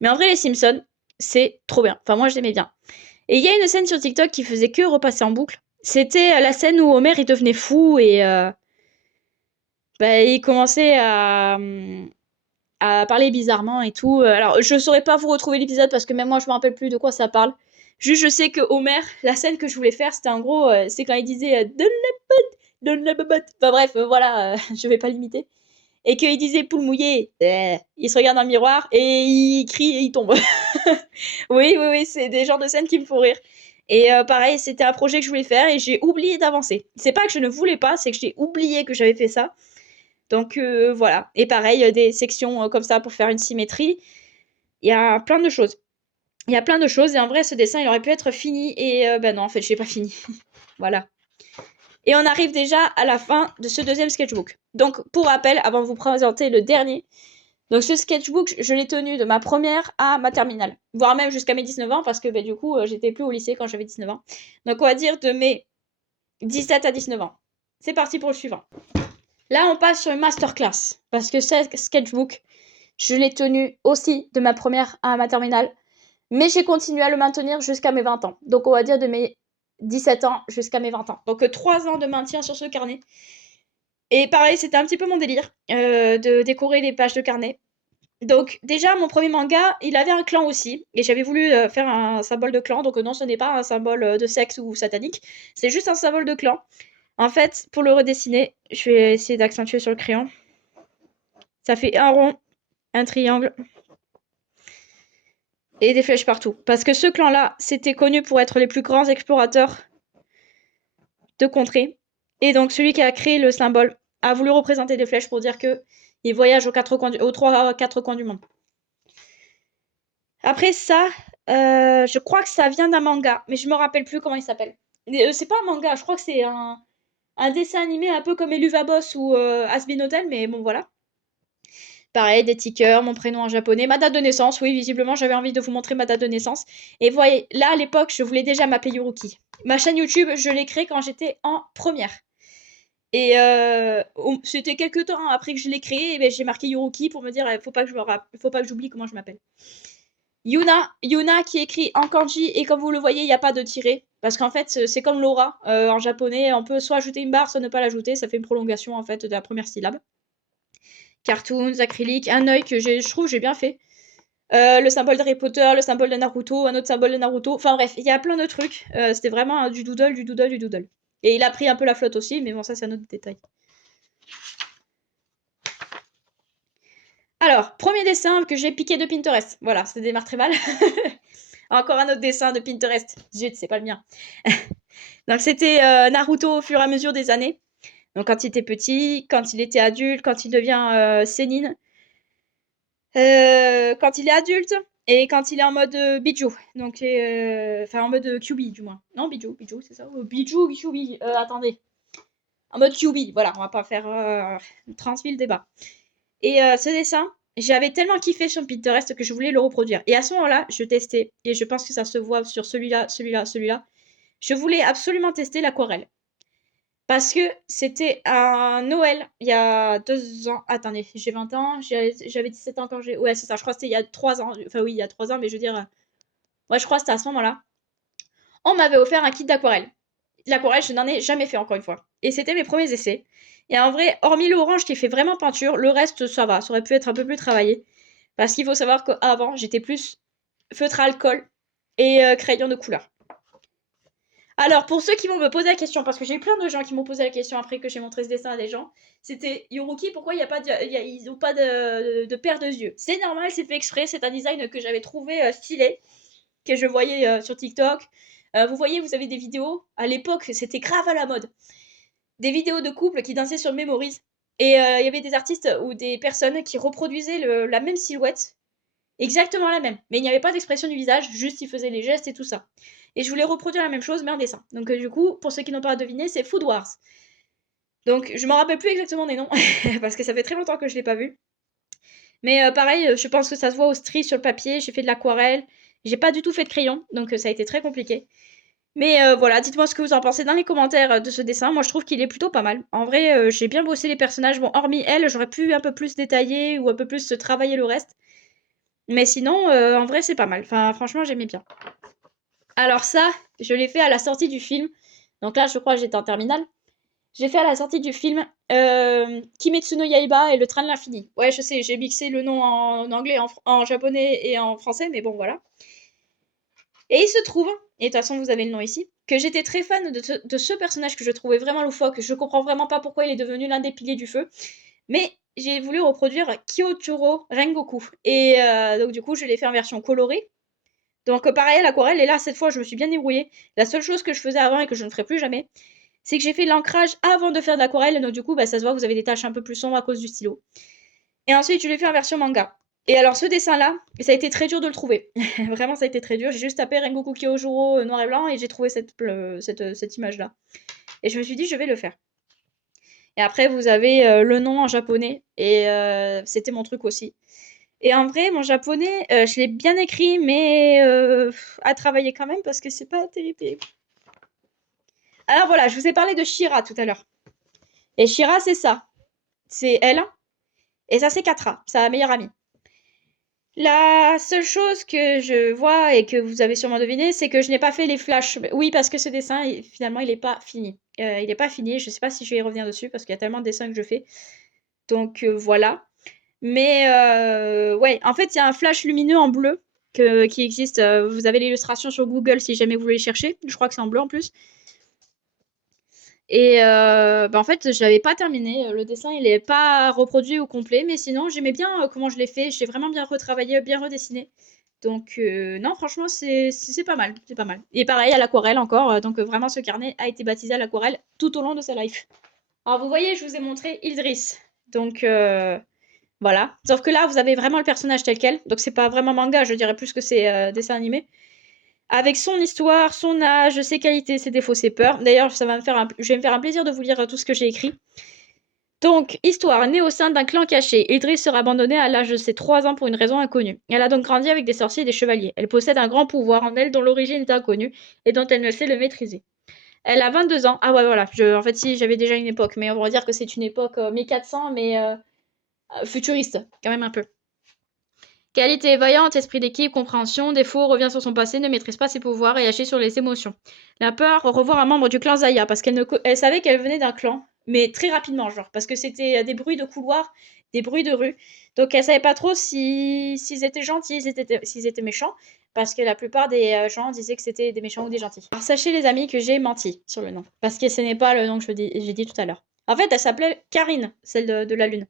Mais en vrai, les Simpsons, c'est trop bien. Enfin, moi, je l'aimais bien. Et il y a une scène sur TikTok qui faisait que repasser en boucle. C'était la scène où Homer, il devenait fou et bah, il commençait à parler bizarrement et tout. Alors, je saurais pas vous retrouver l'épisode parce que même moi, je me rappelle plus de quoi ça parle. Juste, je sais que Homer, la scène que je voulais faire, c'était en gros, c'est quand il disait Donne la babotte. Enfin bref, voilà, je vais pas l'imiter. Et qu'il disait poule mouillée, il se regarde dans le miroir et il crie et il tombe. Oui, oui, oui, c'est des genres de scènes qui me font rire. Et pareil, c'était un projet que je voulais faire et j'ai oublié d'avancer. C'est pas que je ne voulais pas, c'est que j'ai oublié que j'avais fait ça. Donc voilà. Et pareil, des sections comme ça pour faire une symétrie. Il y a plein de choses. Il y a plein de choses et en vrai, ce dessin, il aurait pu être fini et ben non, en fait, j'ai pas fini. Voilà. Et on arrive déjà à la fin de ce deuxième sketchbook. Donc, pour rappel, avant de vous présenter le dernier, donc ce sketchbook, je l'ai tenu de ma première à ma terminale, voire même jusqu'à mes 19 ans, parce que bah, du coup, j'étais plus au lycée quand j'avais 19 ans. Donc on va dire de mes 17 à 19 ans. C'est parti pour le suivant. Là, on passe sur une masterclass, parce que ce sketchbook, je l'ai tenu aussi de ma première à ma terminale. Mais j'ai continué à le maintenir jusqu'à mes 20 ans. Donc, on va dire de mes 17 ans jusqu'à mes 20 ans. Donc, 3 ans de maintien sur ce carnet. Et pareil, c'était un petit peu mon délire de décorer les pages de carnet. Donc, déjà, mon premier manga, il avait un clan aussi. Et j'avais voulu faire un symbole de clan. Donc, non, ce n'est pas un symbole de sexe ou satanique. C'est juste un symbole de clan. En fait, pour le redessiner, je vais essayer d'accentuer sur le crayon. Ça fait un rond, un triangle et des flèches partout. Parce que ce clan-là, c'était connu pour être les plus grands explorateurs de contrées. Et donc, celui qui a créé le symbole a voulu représenter des flèches pour dire que il voyage aux 4 coins du monde. Après ça, je crois que ça vient d'un manga, mais je me rappelle plus comment il s'appelle. C'est pas un manga, je crois que c'est un dessin animé un peu comme Eluva-Boss ou Has-Been Hotel, mais bon voilà. Pareil, des tickers, mon prénom en japonais, ma date de naissance. Oui, visiblement, j'avais envie de vous montrer ma date de naissance. Et vous voyez, là, à l'époque, je voulais déjà m'appeler Yuruki. Ma chaîne YouTube, je l'ai créée quand j'étais en première. Et c'était quelques temps après que je l'ai créée, et ben, j'ai marqué Yuruki pour me dire, faut pas que j'oublie comment je m'appelle. Yuna qui est écrit en kanji, et comme vous le voyez, il n'y a pas de tiré. Parce qu'en fait, c'est comme Laura, en japonais, on peut soit ajouter une barre, soit ne pas l'ajouter. Ça fait une prolongation, en fait, de la première syllabe. Cartoons, acrylique, un œil que je trouve j'ai bien fait. Le symbole d'Harry Potter, le symbole de Naruto, un autre symbole de Naruto. Enfin bref, il y a plein de trucs. C'était vraiment du doodle, du doodle, du doodle. Et il a pris un peu la flotte aussi, mais bon, ça c'est un autre détail. Alors, premier dessin que j'ai piqué de Pinterest. Voilà, ça démarre très mal. Encore un autre dessin de Pinterest. Zut, c'est pas le mien. Donc c'était Naruto au fur et à mesure des années. Donc quand il était petit, quand il était adulte, quand il devient sénine. Quand il est adulte et quand il est en mode bijou. Donc, enfin en mode QB du moins. Non, bijou, c'est ça. Bijou, QB. Attendez. En mode QB, voilà, on va pas faire 30 000 débats. Et ce dessin, j'avais tellement kiffé sur Pinterest que je voulais le reproduire. Et à ce moment-là, je testais, et je pense que ça se voit sur celui-là, celui-là, celui-là. Je voulais absolument tester l'aquarelle. Parce que c'était un Noël, il y a 2 ans. Attendez, j'ai 20 ans, j'avais 17 ans quand j'ai. Ouais, c'est ça, je crois que c'était il y a 3 ans. Enfin, oui, il y a 3 ans, mais je veux dire. Ouais, je crois que c'était à ce moment-là. On m'avait offert un kit d'aquarelle. L'aquarelle, je n'en ai jamais fait encore une fois. Et c'était mes premiers essais. Et en vrai, hormis l'orange qui fait vraiment peinture, le reste, ça va. Ça aurait pu être un peu plus travaillé. Parce qu'il faut savoir qu'avant, j'étais plus feutre à alcool et crayon de couleur. Alors, pour ceux qui vont me poser la question, parce que j'ai eu plein de gens qui m'ont posé la question après que j'ai montré ce dessin à des gens, c'était Yuruki, pourquoi il y a pas ils n'ont pas de paire de yeux? C'est normal, c'est fait exprès, c'est un design que j'avais trouvé stylé, que je voyais sur TikTok. Vous voyez, vous avez des vidéos, à l'époque, c'était grave à la mode. Des vidéos de couples qui dansaient sur Memories. Et il y avait des artistes ou des personnes qui reproduisaient la même silhouette, exactement la même. Mais il n'y avait pas d'expression du visage, juste ils faisaient les gestes et tout ça. Et je voulais reproduire la même chose, mais en dessin. Donc du coup, pour ceux qui n'ont pas deviné, c'est Food Wars. Donc je me rappelle plus exactement des noms, parce que ça fait très longtemps que je l'ai pas vu. Mais pareil, je pense que ça se voit au stri sur le papier, j'ai fait de l'aquarelle. J'ai pas du tout fait de crayon, donc ça a été très compliqué. Mais voilà, dites-moi ce que vous en pensez dans les commentaires de ce dessin. Moi, je trouve qu'il est plutôt pas mal. En vrai, j'ai bien bossé les personnages. Bon, hormis elle, j'aurais pu un peu plus détailler ou un peu plus travailler le reste. Mais sinon, en vrai, c'est pas mal. Enfin, franchement, j'aimais bien. Alors ça, je l'ai fait à la sortie du film. Donc là, je crois que j'étais en terminale. J'ai fait à la sortie du film Kimetsu no Yaiba et le train de l'infini. Ouais, je sais, j'ai mixé le nom en anglais, en japonais et en français, mais bon, voilà. Et il se trouve, et de toute façon, vous avez le nom ici, que j'étais très fan de ce personnage que je trouvais vraiment loufoque. Je comprends vraiment pas pourquoi il est devenu l'un des piliers du feu. Mais j'ai voulu reproduire Kyochuro Rengoku. Et donc, du coup, je l'ai fait en version colorée. Donc pareil à l'aquarelle, et là cette fois je me suis bien débrouillée. La seule chose que je faisais avant et que je ne ferai plus jamais, c'est que j'ai fait l'ancrage avant de faire de l'aquarelle, donc du coup bah, ça se voit, vous avez des taches un peu plus sombres à cause du stylo. Et ensuite je l'ai fait en version manga. Et alors ce dessin là, ça a été très dur de le trouver. Vraiment ça a été très dur, j'ai juste tapé Rengoku Kyojuro noir et blanc et j'ai trouvé cette image là. Et je me suis dit je vais le faire. Et après vous avez le nom en japonais, et c'était mon truc aussi. Et en vrai, mon japonais, je l'ai bien écrit, mais à travailler quand même parce que c'est pas terrible. Alors voilà, je vous ai parlé de Shira tout à l'heure. Et Shira, c'est ça. C'est elle. Et ça, c'est Katra, sa meilleure amie. La seule chose que je vois et que vous avez sûrement deviné, c'est que je n'ai pas fait les flashs. Oui, parce que ce dessin, finalement, il n'est pas fini. Il n'est pas fini. Je ne sais pas si je vais y revenir dessus parce qu'il y a tellement de dessins que je fais. Donc voilà. Mais ouais, en fait, il y a un flash lumineux en bleu qui existe. Vous avez l'illustration sur Google si jamais vous voulez chercher. Je crois que c'est en bleu en plus. Et bah, en fait, je l'avais pas terminé. Le dessin, il est pas reproduit au complet, mais sinon, j'aimais bien comment je l'ai fait. J'ai vraiment bien retravaillé, bien redessiné. Donc non, franchement, c'est pas mal, c'est pas mal. Et pareil, à l'aquarelle encore. Donc vraiment, ce carnet a été baptisé à l'aquarelle tout au long de sa life. Alors vous voyez, je vous ai montré Idriss. Donc voilà. Sauf que là, vous avez vraiment le personnage tel quel. Donc c'est pas vraiment manga, je dirais plus que c'est dessin animé. Avec son histoire, son âge, ses qualités, ses défauts, ses peurs. D'ailleurs, je vais me faire un plaisir de vous lire tout ce que j'ai écrit. Donc, histoire, née au sein d'un clan caché, Idriss sera abandonnée à l'âge de ses 3 ans pour une raison inconnue. Elle a donc grandi avec des sorciers et des chevaliers. Elle possède un grand pouvoir en elle dont l'origine est inconnue et dont elle ne sait le maîtriser. Elle a 22 ans. Ah ouais, voilà. En fait, si, j'avais déjà une époque, mais on va dire que c'est une époque 1400, mais futuriste, quand même un peu. Qualité vaillante, esprit d'équipe, compréhension, défaut, revient sur son passé, ne maîtrise pas ses pouvoirs et agit sur les émotions. La peur, revoir un membre du clan Zaya, parce elle savait qu'elle venait d'un clan, mais très rapidement, genre, parce que c'était des bruits de couloir, des bruits de rue. Donc elle savait pas trop s'ils étaient gentils, s'ils étaient méchants, parce que la plupart des gens disaient que c'était des méchants ou des gentils. Alors sachez les amis que j'ai menti sur le nom, parce que ce n'est pas le nom que j'ai dit tout à l'heure. En fait, elle s'appelait Karine, celle de la lune.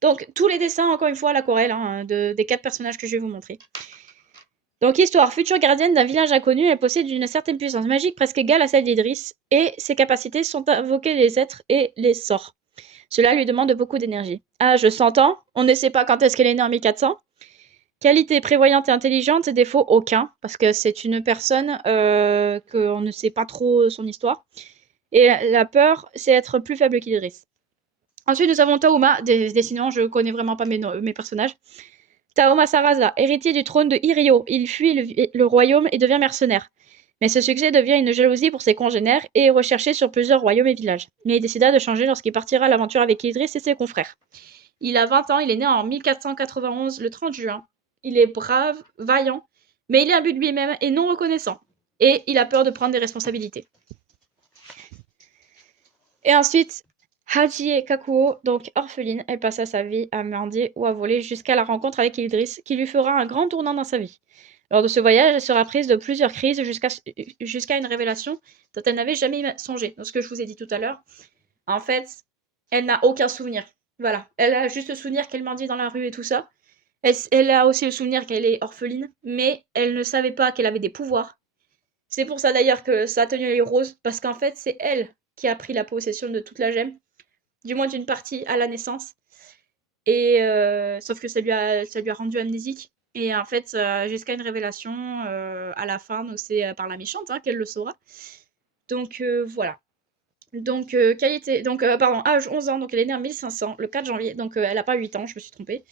Donc, tous les dessins, encore une fois, à l'aquarelle, hein, des 4 personnages que je vais vous montrer. Donc, histoire, future gardienne d'un village inconnu, elle possède une certaine puissance magique presque égale à celle d'Idriss, et ses capacités sont à invoquer les êtres et les sorts. Cela lui demande beaucoup d'énergie. Âge 100 ans, on ne sait pas quand est-ce qu'elle est née en 1400. Qualité prévoyante et intelligente, défaut aucun, parce que c'est une personne qu'on ne sait pas trop son histoire. Et la peur, c'est être plus faible qu'Idriss. Ensuite, nous avons Tauma. Décidément, je connais vraiment pas mes personnages. Taoma Sarasa, héritier du trône de Irio, il fuit le royaume et devient mercenaire. Mais ce succès devient une jalousie pour ses congénères et est recherché sur plusieurs royaumes et villages. Mais il décida de changer lorsqu'il partira à l'aventure avec Idriss et ses confrères. Il a 20 ans, il est né en 1491, le 30 juin. Il est brave, vaillant, mais il est imbu de lui-même et non reconnaissant. Et il a peur de prendre des responsabilités. Et ensuite, Hajie Kakuo, donc orpheline, elle passa sa vie à mendier ou à voler jusqu'à la rencontre avec Idriss, qui lui fera un grand tournant dans sa vie. Lors de ce voyage, elle sera prise de plusieurs crises jusqu'à une révélation dont elle n'avait jamais songé. Donc, ce que je vous ai dit tout à l'heure, en fait, elle n'a aucun souvenir. Voilà, elle a juste le souvenir qu'elle mendie dans la rue et tout ça. Elle a aussi le souvenir qu'elle est orpheline, mais elle ne savait pas qu'elle avait des pouvoirs. C'est pour ça d'ailleurs que sa tenue est rose, parce qu'en fait, c'est elle qui a pris la possession de toute la gemme, du moins d'une partie à la naissance. Et sauf que ça lui a rendu amnésique. Et en fait, jusqu'à une révélation à la fin, donc c'est par la méchante qu'elle le saura. Donc voilà. Donc qualité, donc pardon, âge 11 ans, donc elle est née en 1500, le 4 janvier, donc elle n'a pas 8 ans, je me suis trompée.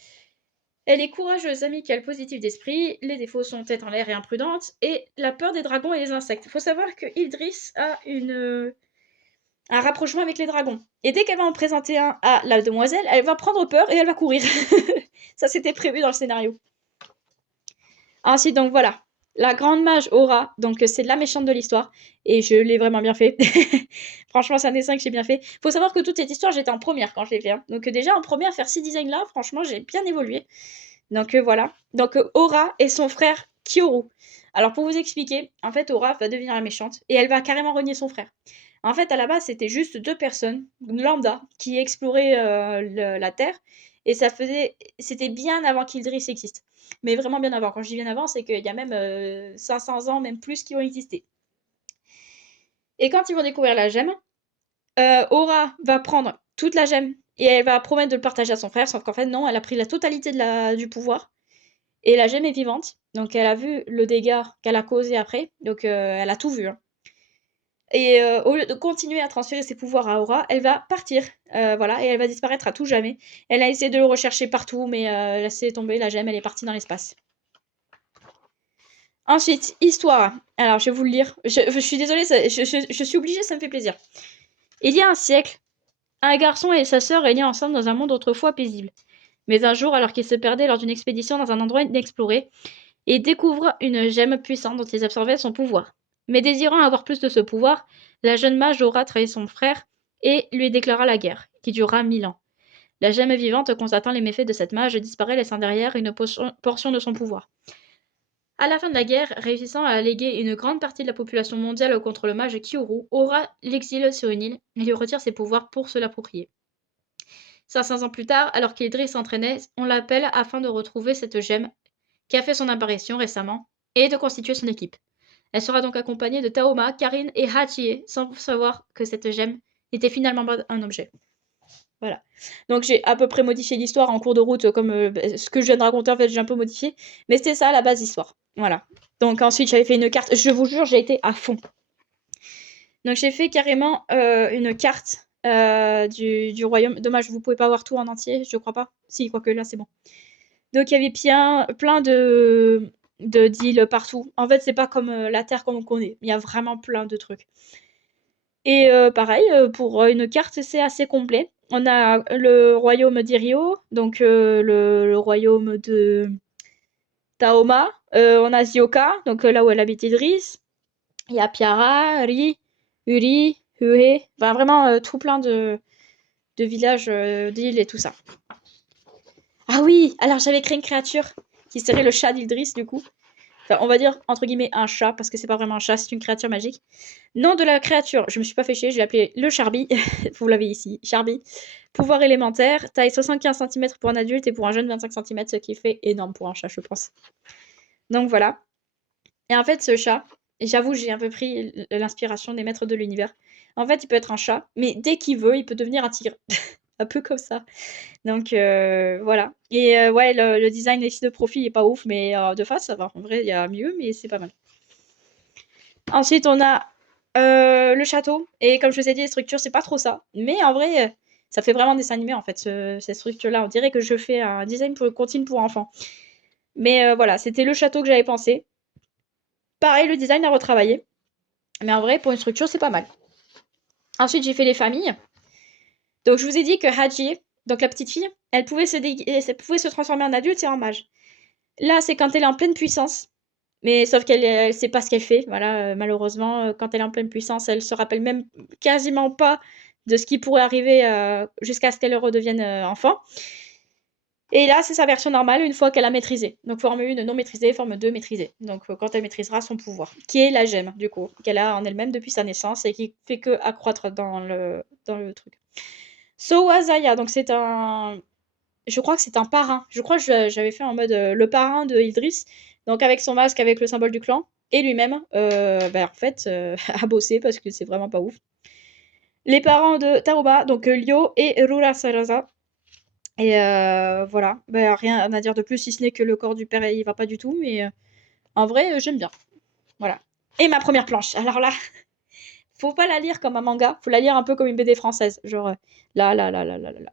Elle est courageuse, amicale, positive d'esprit, les défauts sont tête en l'air et imprudente, et la peur des dragons et des insectes. Il faut savoir que Idriss a un rapprochement avec les dragons. Et dès qu'elle va en présenter un à la demoiselle, elle va prendre peur et elle va courir. Ça, c'était prévu dans le scénario. Ensuite, donc voilà. La grande mage Aura, donc c'est la méchante de l'histoire. Et je l'ai vraiment bien fait. Franchement, c'est un dessin que j'ai bien fait. Faut savoir que toute cette histoire, j'étais en première quand je l'ai fait. Hein. Donc déjà, en première, faire ces designs-là, franchement, j'ai bien évolué. Donc voilà. Donc Aura et son frère Kyoru. Alors pour vous expliquer, en fait, Aura va devenir la méchante et elle va carrément renier son frère. En fait, à la base, c'était juste 2 personnes lambda qui exploraient la Terre et c'était bien avant qu'Ildris existe. Mais vraiment bien avant. Quand je dis bien avant, c'est qu'il y a même 500 ans, même plus, qui ont existé. Et quand ils vont découvrir la gemme, Aura va prendre toute la gemme et elle va promettre de le partager à son frère, sauf qu'en fait, non, elle a pris la totalité du pouvoir. Et la gemme est vivante, donc elle a vu le dégât qu'elle a causé après, donc elle a tout vu. Hein. Et au lieu de continuer à transférer ses pouvoirs à Aura, elle va partir, voilà, et elle va disparaître à tout jamais. Elle a essayé de le rechercher partout, mais laissez tomber, la gemme, elle est partie dans l'espace. Ensuite, histoire. Alors, je vais vous le lire. Je suis désolée, je suis obligée, ça me fait plaisir. Il y a un siècle, un garçon et sa sœur régnaient ensemble dans un monde autrefois paisible. Mais un jour, alors qu'ils se perdaient lors d'une expédition dans un endroit inexploré, ils découvrent une gemme puissante dont ils absorbaient son pouvoir. Mais désirant avoir plus de ce pouvoir, la jeune mage aura trahi son frère et lui déclara la guerre, qui durera 1000 ans. La gemme vivante, constatant les méfaits de cette mage, disparaît, laissant derrière une portion de son pouvoir. À la fin de la guerre, réussissant à alléguer une grande partie de la population mondiale contre le mage Kyuru, Aura l'exile sur une île et lui retire ses pouvoirs pour se l'approprier. 500 ans plus tard, alors qu'Idris s'entraînait, on l'appelle afin de retrouver cette gemme qui a fait son apparition récemment et de constituer son équipe. Elle sera donc accompagnée de Taoma, Karin et Hachie, sans savoir que cette gemme n'était finalement pas un objet. Voilà. Donc j'ai à peu près modifié l'histoire en cours de route, comme ce que je viens de raconter, en fait, j'ai un peu modifié. Mais c'était ça la base d'histoire. Voilà. Donc ensuite, j'avais fait une carte. Je vous jure, j'ai été à fond. Donc j'ai fait carrément une carte du royaume. Dommage, vous pouvez pas voir tout en entier, je crois pas. Si, quoique là, c'est bon. Donc il y avait plein d'îles partout. En fait, c'est pas comme la Terre comme on connaît. Il y a vraiment plein de trucs. Et pareil, pour une carte, c'est assez complet. On a le royaume d'Irio, donc le royaume de Taoma. On a Zioka, donc là où elle habite Idris. Il y a Piara, Ri, Uri, Hue. Enfin, vraiment tout plein de villages, d'îles et tout ça. Ah oui, alors j'avais créé une créature qui serait le chat d'Idris, du coup. Enfin, on va dire, entre guillemets, un chat, parce que c'est pas vraiment un chat, c'est une créature magique. Nom de la créature, je me suis pas fait chier, je l'ai appelé le Charby. Vous l'avez ici, Charby. Pouvoir élémentaire, taille 75 cm pour un adulte et pour un jeune 25 cm, ce qui fait énorme pour un chat, je pense. Donc voilà. Et en fait, ce chat, j'avoue, j'ai un peu pris l'inspiration des maîtres de l'univers. En fait, il peut être un chat, mais dès qu'il veut, il peut devenir un tigre. Un peu comme ça. Donc voilà. Et ouais, le design ici de profil est pas ouf, mais de face, ça va. En vrai, il y a mieux, mais c'est pas mal. Ensuite, on a le château. Et comme je vous ai dit, les structures, c'est pas trop ça. Mais en vrai, ça fait vraiment dessin animé, en fait, cette structure-là. On dirait que je fais un design pour continue pour enfants. Mais voilà, c'était le château que j'avais pensé. Pareil, le design à retravailler. Mais en vrai, pour une structure, c'est pas mal. Ensuite, j'ai fait les familles. Donc, je vous ai dit que Haji, donc la petite fille, elle pouvait elle pouvait se transformer en adulte et en mage. Là, c'est quand elle est en pleine puissance. Mais sauf qu'elle sait pas ce qu'elle fait. Voilà, malheureusement, quand elle est en pleine puissance, elle se rappelle même quasiment pas de ce qui pourrait arriver jusqu'à ce qu'elle redevienne enfant. Et là, c'est sa version normale une fois qu'elle a maîtrisé. Donc forme 1 non maîtrisée, forme 2 maîtrisée. Donc quand elle maîtrisera son pouvoir, qui est la gemme, du coup, qu'elle a en elle-même depuis sa naissance et qui fait que accroître dans le truc. Sowazaya, donc c'est un. Je crois que c'est un parrain. Je crois que j'avais fait en mode le parrain de Idris. Donc avec son masque, avec le symbole du clan. Et lui-même, en fait, a bossé parce que c'est vraiment pas ouf. Les parents de Taoba, donc Lyo et Rura Saraza. Et voilà. Bah, rien à dire de plus, si ce n'est que le corps du père, il va pas du tout. Mais en vrai, j'aime bien. Voilà. Et ma première planche. Alors là, faut pas la lire comme un manga. Faut la lire un peu comme une BD française. Genre, là, là, là, là, là, là.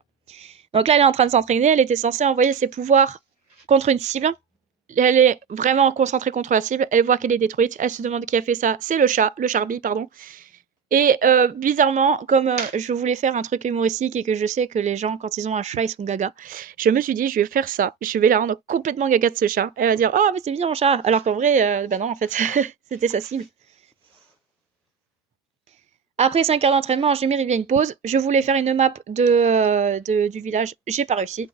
Donc là, elle est en train de s'entraîner. Elle était censée envoyer ses pouvoirs contre une cible. Elle est vraiment concentrée contre la cible. Elle voit qu'elle est détruite. Elle se demande qui a fait ça. C'est le chat, le Charby, pardon. Et bizarrement, comme je voulais faire un truc humoristique et que je sais que les gens, quand ils ont un chat, ils sont gaga, je me suis dit, je vais faire ça. Je vais la rendre complètement gaga de ce chat. Elle va dire, oh, mais c'est bien mon chat. Alors qu'en vrai, bah non, en fait, c'était sa cible. Après 5 heures d'entraînement, j'ai mis une pause. Je voulais faire une map du village. J'ai pas réussi.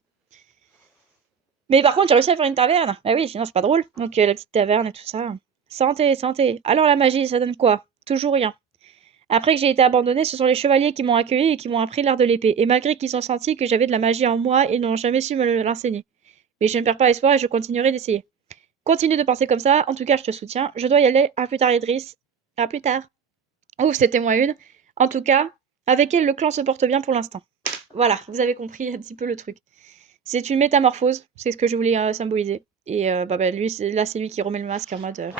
Mais par contre, j'ai réussi à faire une taverne. Bah oui, sinon c'est pas drôle. Donc la petite taverne et tout ça. Santé, santé. Alors la magie, ça donne quoi? Toujours rien. Après que j'ai été abandonnée, ce sont les chevaliers qui m'ont accueilli et qui m'ont appris l'art de l'épée. Et malgré qu'ils ont senti que j'avais de la magie en moi, ils n'ont jamais su me l'enseigner. Mais je ne perds pas espoir et je continuerai d'essayer. Continue de penser comme ça. En tout cas, je te soutiens. Je dois y aller. À plus tard, Idriss. À plus tard. Ouf, c'était moi une. En tout cas, avec elle, le clan se porte bien pour l'instant. Voilà, vous avez compris un petit peu le truc. C'est une métamorphose, c'est ce que je voulais symboliser. Et lui, là, c'est lui qui remet le masque en mode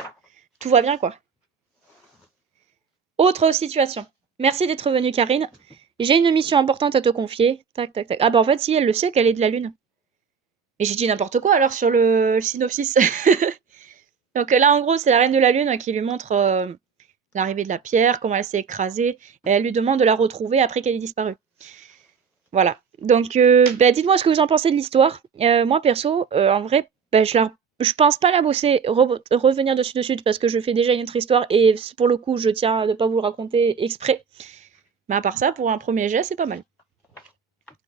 tout va bien, quoi. Autre situation. Merci d'être venue, Karine. J'ai une mission importante à te confier. Tac, tac, tac. Ah, bah en fait, si, elle le sait qu'elle est de la Lune. Mais j'ai dit n'importe quoi alors sur le synopsis. Donc là, en gros, c'est la reine de la Lune qui lui montre l'arrivée de la pierre, comment elle s'est écrasée, et elle lui demande de la retrouver après qu'elle ait disparu. Voilà. Donc, bah, dites-moi ce que vous en pensez de l'histoire. Moi perso, en vrai, bah, je pense pas la bosser, revenir dessus de suite parce que je fais déjà une autre histoire et pour le coup, je tiens à ne pas vous le raconter exprès. Mais à part ça, pour un premier jet, c'est pas mal.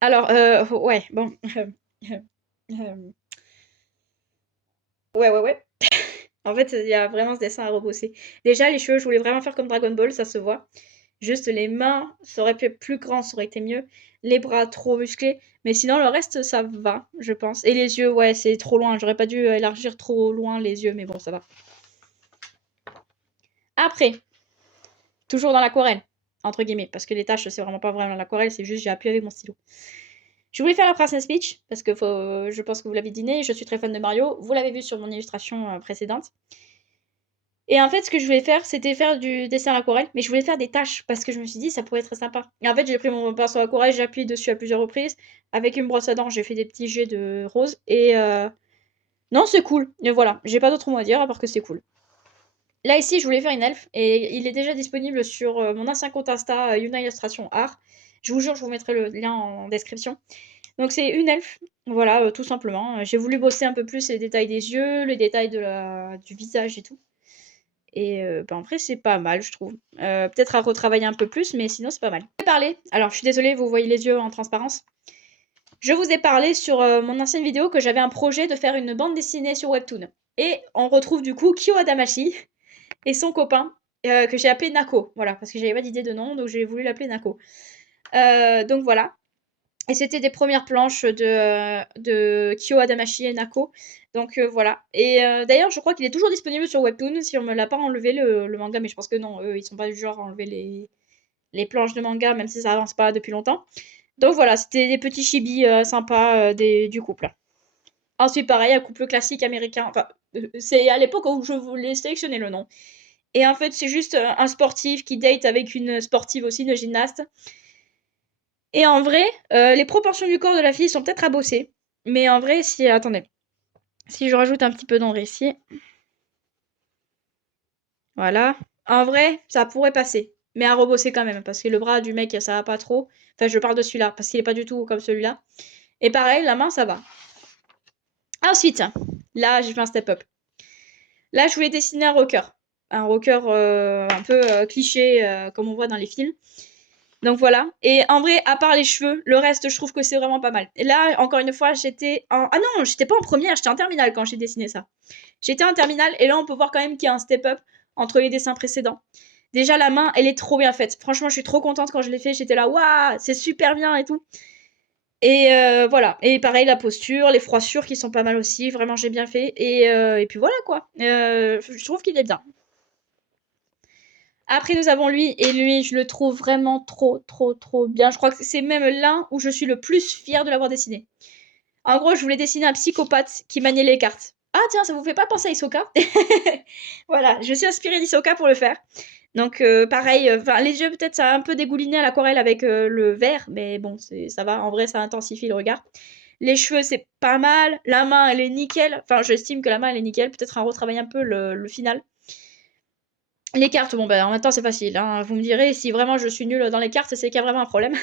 Alors, ouais, bon. Hem, ouais. En fait, il y a vraiment ce dessin à rebosser. Déjà, les cheveux, je voulais vraiment faire comme Dragon Ball, ça se voit. Juste les mains, ça aurait pu être plus grand, ça aurait été mieux. Les bras trop musclés. Mais sinon, le reste, ça va, je pense. Et les yeux, ouais, c'est trop loin. J'aurais pas dû élargir trop loin les yeux, mais bon, ça va. Après, toujours dans l'aquarelle, entre guillemets, parce que les tâches, c'est vraiment pas vraiment l'aquarelle, c'est juste j'ai appuyé avec mon stylo. Je voulais faire la Princess Peach, parce que je pense que vous l'avez deviné, je suis très fan de Mario. Vous l'avez vu sur mon illustration précédente. Et en fait, ce que je voulais faire, c'était faire du dessin à l'aquarelle, mais je voulais faire des tâches parce que je me suis dit ça pourrait être sympa. Et en fait, j'ai pris mon pinceau à aquarelle, j'ai appuyé dessus à plusieurs reprises. Avec une brosse à dents, j'ai fait des petits jets de rose. Et non, c'est cool. Et voilà, j'ai pas d'autre mot à dire à part que c'est cool. Là, ici, je voulais faire une elfe et il est déjà disponible sur mon ancien compte Insta, Yuna Illustration Art. Je vous jure, je vous mettrai le lien en description. Donc, c'est une elfe, voilà, tout simplement. J'ai voulu bosser un peu plus les détails des yeux, les détails du visage et tout. Et bah, en vrai, c'est pas mal, je trouve. Peut-être à retravailler un peu plus, mais sinon, c'est pas mal. Je vais parler. Alors, je suis désolée, vous voyez les yeux en transparence. Je vous ai parlé sur mon ancienne vidéo que j'avais un projet de faire une bande dessinée sur Webtoon. Et on retrouve du coup Kyo Adamashi et son copain, que j'ai appelé Nako. Voilà, parce que j'avais pas d'idée de nom, donc j'ai voulu l'appeler Nako. Donc voilà. Et c'était des premières planches de Kyo Adamashi et Nako. Donc voilà. Et d'ailleurs, je crois qu'il est toujours disponible sur Webtoon si on me l'a pas enlevé le manga, mais je pense que non, eux, ils sont pas du genre à enlever les planches de manga, même si ça avance pas depuis longtemps. Donc voilà, c'était des petits chibis sympas du couple. Ensuite, pareil, un couple classique américain. Enfin, c'est à l'époque où je voulais sélectionner le nom. Et en fait, c'est juste un sportif qui date avec une sportive aussi, une gymnaste. Et en vrai, les proportions du corps de la fille sont peut-être à bosser. Mais en vrai, si. Attendez. Si je rajoute un petit peu d'ombre ici. Voilà. En vrai, ça pourrait passer. Mais à rebosser quand même. Parce que le bras du mec, ça va pas trop. Enfin, je parle de celui-là. Parce qu'il est pas du tout comme celui-là. Et pareil, la main, ça va. Ensuite, là, j'ai fait un step up. Là, je voulais dessiner un rocker. Un rocker un peu cliché, comme on voit dans les films. Donc voilà. Et en vrai, à part les cheveux, le reste, je trouve que c'est vraiment pas mal. Et là, encore une fois, j'étais en... Ah non, j'étais pas en première, j'étais en terminale quand j'ai dessiné ça. J'étais en terminale, et là, on peut voir quand même qu'il y a un step-up entre les dessins précédents. Déjà, la main, elle est trop bien faite. Franchement, je suis trop contente quand je l'ai fait. J'étais là, waouh, c'est super bien et tout. Et voilà. Et pareil, la posture, les froissures qui sont pas mal aussi. Vraiment, j'ai bien fait. Et puis voilà, quoi. Je trouve qu'il est bien. Après, nous avons lui, et lui, je le trouve vraiment trop bien. Je crois que c'est même l'un où je suis le plus fière de l'avoir dessiné. En gros, je voulais dessiner un psychopathe qui maniait les cartes. Ah tiens, ça vous fait pas penser à Hisoka? Voilà, je suis inspirée d'Hisoka pour le faire. Donc pareil, les yeux peut-être ça a un peu dégouliné à l'aquarelle avec le vert, mais bon, ça va, en vrai ça intensifie le regard. Les cheveux c'est pas mal, la main elle est nickel, enfin j'estime que la main elle est nickel, peut-être à retravailler un peu le final. Les cartes, bon, bah, en même temps, c'est facile, hein. Vous me direz, si vraiment je suis nulle dans les cartes, c'est qu'il y a vraiment un problème.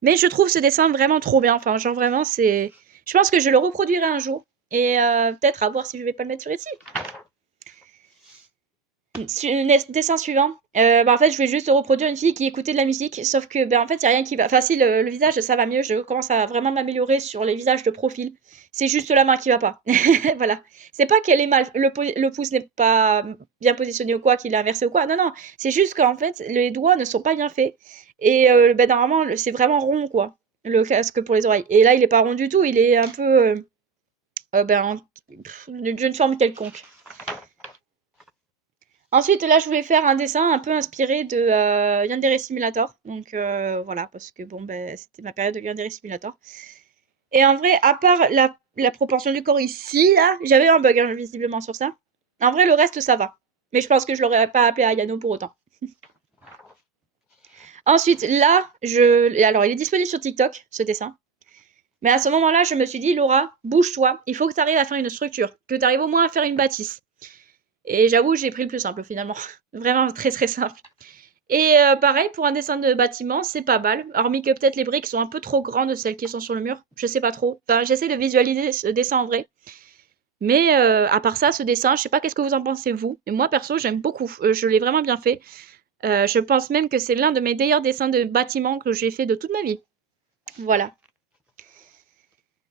Mais je trouve ce dessin vraiment trop bien. Enfin, genre vraiment, c'est. Je pense que je le reproduirai un jour. Et peut-être à voir si je vais pas le mettre sur ici. Dessin suivant. En fait, je vais juste reproduire une fille qui écoutait de la musique. Sauf que, en fait, il n'y a rien qui va. Enfin, si, le visage, ça va mieux. Je commence à vraiment m'améliorer sur les visages de profil. C'est juste la main qui va pas. Voilà. C'est pas qu'elle est mal. Le pouce n'est pas bien positionné ou quoi, qu'il est inversé ou quoi. Non, non. C'est juste qu'en fait, les doigts ne sont pas bien faits. Et normalement, c'est vraiment rond, quoi. Le casque pour les oreilles. Et là, il est pas rond du tout. Il est un peu. D'une forme quelconque. Ensuite, là, je voulais faire un dessin un peu inspiré de Yandere Simulator. Donc voilà, parce que bon, c'était ma période de Yandere Simulator. Et en vrai, à part la proportion du corps ici, là, j'avais un bug hein, visiblement sur ça. En vrai, le reste, ça va. Mais je pense que je l'aurais pas appelé Ayano pour autant. Ensuite, là, alors il est disponible sur TikTok, ce dessin. Mais à ce moment-là, je me suis dit, Laura, bouge-toi. Il faut que tu arrives à faire une structure. Que tu arrives au moins à faire une bâtisse. Et j'avoue, j'ai pris le plus simple finalement. Vraiment très très simple. Et pareil, pour un dessin de bâtiment, c'est pas mal. Hormis que peut-être les briques sont un peu trop grandes, celles qui sont sur le mur. Je sais pas trop. Enfin, j'essaie de visualiser ce dessin en vrai. Mais à part ça, ce dessin, je sais pas qu'est-ce que vous en pensez vous. Mais moi, perso, j'aime beaucoup. Je l'ai vraiment bien fait. Je pense même que c'est l'un de mes meilleurs dessins de bâtiment que j'ai fait de toute ma vie. Voilà.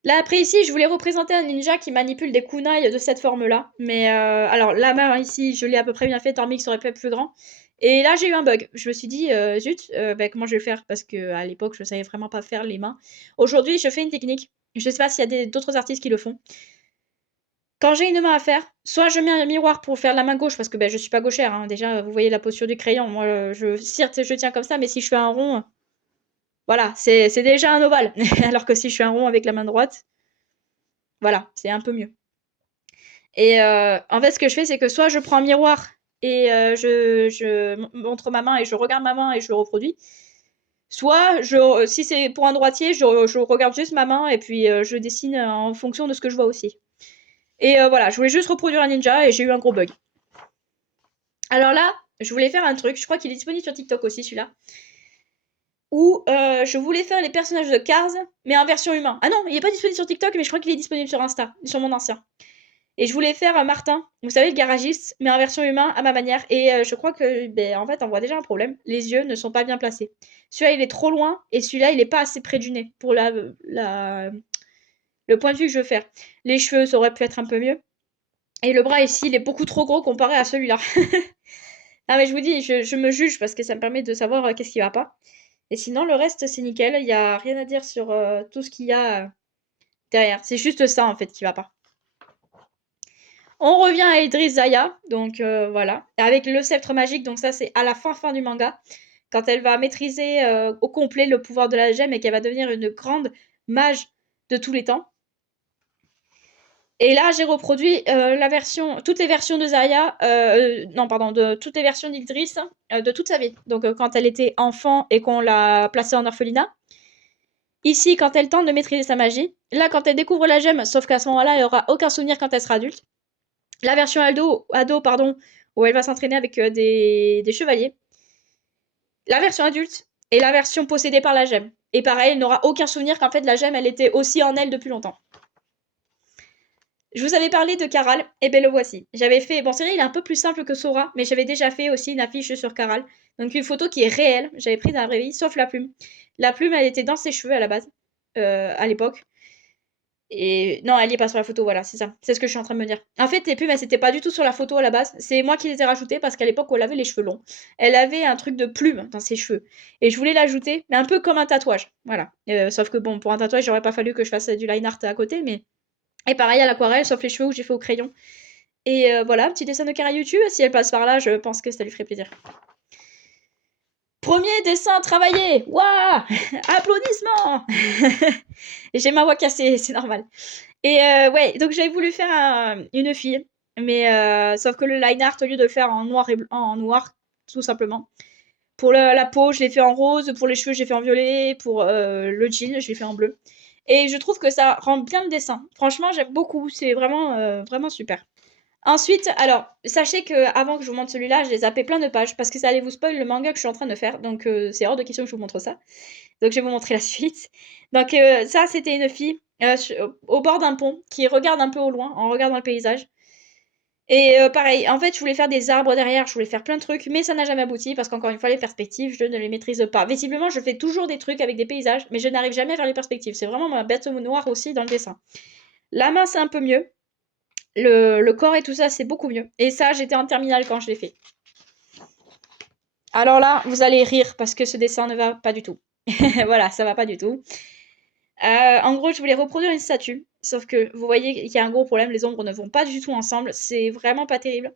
Là, après, ici, je voulais représenter un ninja qui manipule des kunai de cette forme-là. Mais alors, la main, ici, je l'ai à peu près bien fait, hormis que ça aurait pu être plus grand. Et là, j'ai eu un bug. Je me suis dit, zut, bah, comment je vais le faire? Parce que à l'époque, je savais vraiment pas faire les mains. Aujourd'hui, je fais une technique. Je sais pas s'il y a d'autres artistes qui le font. Quand j'ai une main à faire, soit je mets un miroir pour faire la main gauche, parce que ben, je suis pas gauchère, hein. Déjà, vous voyez la posture du crayon. Moi, certes, je tiens comme ça, mais si je fais un rond, voilà, c'est déjà un ovale. Alors que si je fais un rond avec la main droite, voilà, c'est un peu mieux. Et en fait, ce que je fais, c'est que soit je prends un miroir et je montre ma main et je regarde ma main et je le reproduis. Soit, si c'est pour un droitier, je regarde juste ma main et puis je dessine en fonction de ce que je vois aussi. Et voilà, je voulais juste reproduire un ninja et j'ai eu un gros bug. Alors là, je voulais faire un truc, je crois qu'il est disponible sur TikTok aussi celui-là, où je voulais faire les personnages de Cars, mais en version humain. Ah non, il est pas disponible sur TikTok, mais je crois qu'il est disponible sur Insta, sur mon ancien. Et je voulais faire Martin, vous savez, le garagiste, mais en version humain à ma manière. Et je crois que, ben, en fait, on voit déjà un problème. Les yeux ne sont pas bien placés. Celui-là, il est trop loin, et celui-là, il est pas assez près du nez pour le point de vue que je veux faire. Les cheveux, ça aurait pu être un peu mieux. Et le bras ici, il est beaucoup trop gros comparé à celui-là. Ah mais je vous dis, je me juge parce que ça me permet de savoir qu'est-ce qui va pas. Et sinon, le reste, c'est nickel. Il y a rien à dire sur tout ce qu'il y a derrière. C'est juste ça, en fait, qui va pas. On revient à Idris Zaya, donc voilà. Avec le sceptre magique, donc ça, c'est à la fin du manga. Quand elle va maîtriser au complet le pouvoir de la gemme et qu'elle va devenir une grande mage de tous les temps. Et là, j'ai reproduit toutes les versions de Zaya, non, pardon, de toutes les versions d'Idris de toute sa vie. Donc, quand elle était enfant et qu'on l'a placée en orphelinat. Ici, quand elle tente de maîtriser sa magie. Là, quand elle découvre la gemme, sauf qu'à ce moment-là, elle aura aucun souvenir quand elle sera adulte. La version ado pardon, où elle va s'entraîner avec des chevaliers. La version adulte et la version possédée par la gemme. Et pareil, elle n'aura aucun souvenir qu'en fait, la gemme, elle était aussi en elle depuis longtemps. Je vous avais parlé de Caral, et ben le voici. J'avais fait, bon c'est vrai il est un peu plus simple que Sora, mais j'avais déjà fait aussi une affiche sur Caral. Donc une photo qui est réelle, j'avais prise dans la vraie vie, sauf la plume. La plume elle était dans ses cheveux à la base, à l'époque. Et non, elle y est pas sur la photo, voilà, c'est ça. C'est ce que je suis en train de me dire. En fait, les plumes, elles étaient pas du tout sur la photo à la base. C'est moi qui les ai rajoutées parce qu'à l'époque, où elle avait les cheveux longs. Elle avait un truc de plume dans ses cheveux. Et je voulais l'ajouter, mais un peu comme un tatouage. Voilà. Sauf que bon, pour un tatouage, j'aurais pas fallu que je fasse du line art à côté, mais. Et pareil à l'aquarelle, sauf les cheveux où j'ai fait au crayon. Et voilà, un petit dessin de Kara YouTube. Si elle passe par là, je pense que ça lui ferait plaisir. Premier dessin travaillé. Waouh. Applaudissements. J'ai ma voix cassée, c'est normal. Et ouais, donc j'avais voulu faire une fille, mais sauf que le line art, au lieu de le faire en noir, en noir, tout simplement. Pour la peau, je l'ai fait en rose, pour les cheveux, j'ai fait en violet, pour le jean, je l'ai fait en bleu. Et je trouve que ça rend bien le dessin. Franchement, j'aime beaucoup, c'est vraiment, vraiment super. Ensuite, alors, sachez que avant que je vous montre celui-là, j'ai zappé plein de pages parce que ça allait vous spoil le manga que je suis en train de faire, donc c'est hors de question que je vous montre ça. Donc je vais vous montrer la suite. Donc ça, c'était une fille au bord d'un pont qui regarde un peu au loin en regardant le paysage. Et pareil, en fait, je voulais faire des arbres derrière, je voulais faire plein de trucs, mais ça n'a jamais abouti parce qu'encore une fois, les perspectives, je ne les maîtrise pas. Visiblement, je fais toujours des trucs avec des paysages, mais je n'arrive jamais à faire les perspectives. C'est vraiment ma bête noire aussi dans le dessin. La main, c'est un peu mieux. Le corps et tout ça, c'est beaucoup mieux. Et ça, j'étais en terminale quand je l'ai fait. Alors là, vous allez rire parce que ce dessin ne va pas du tout. Voilà, ça va pas du tout. En gros, je voulais reproduire une statue, sauf que vous voyez qu'il y a un gros problème, les ombres ne vont pas du tout ensemble, c'est vraiment pas terrible.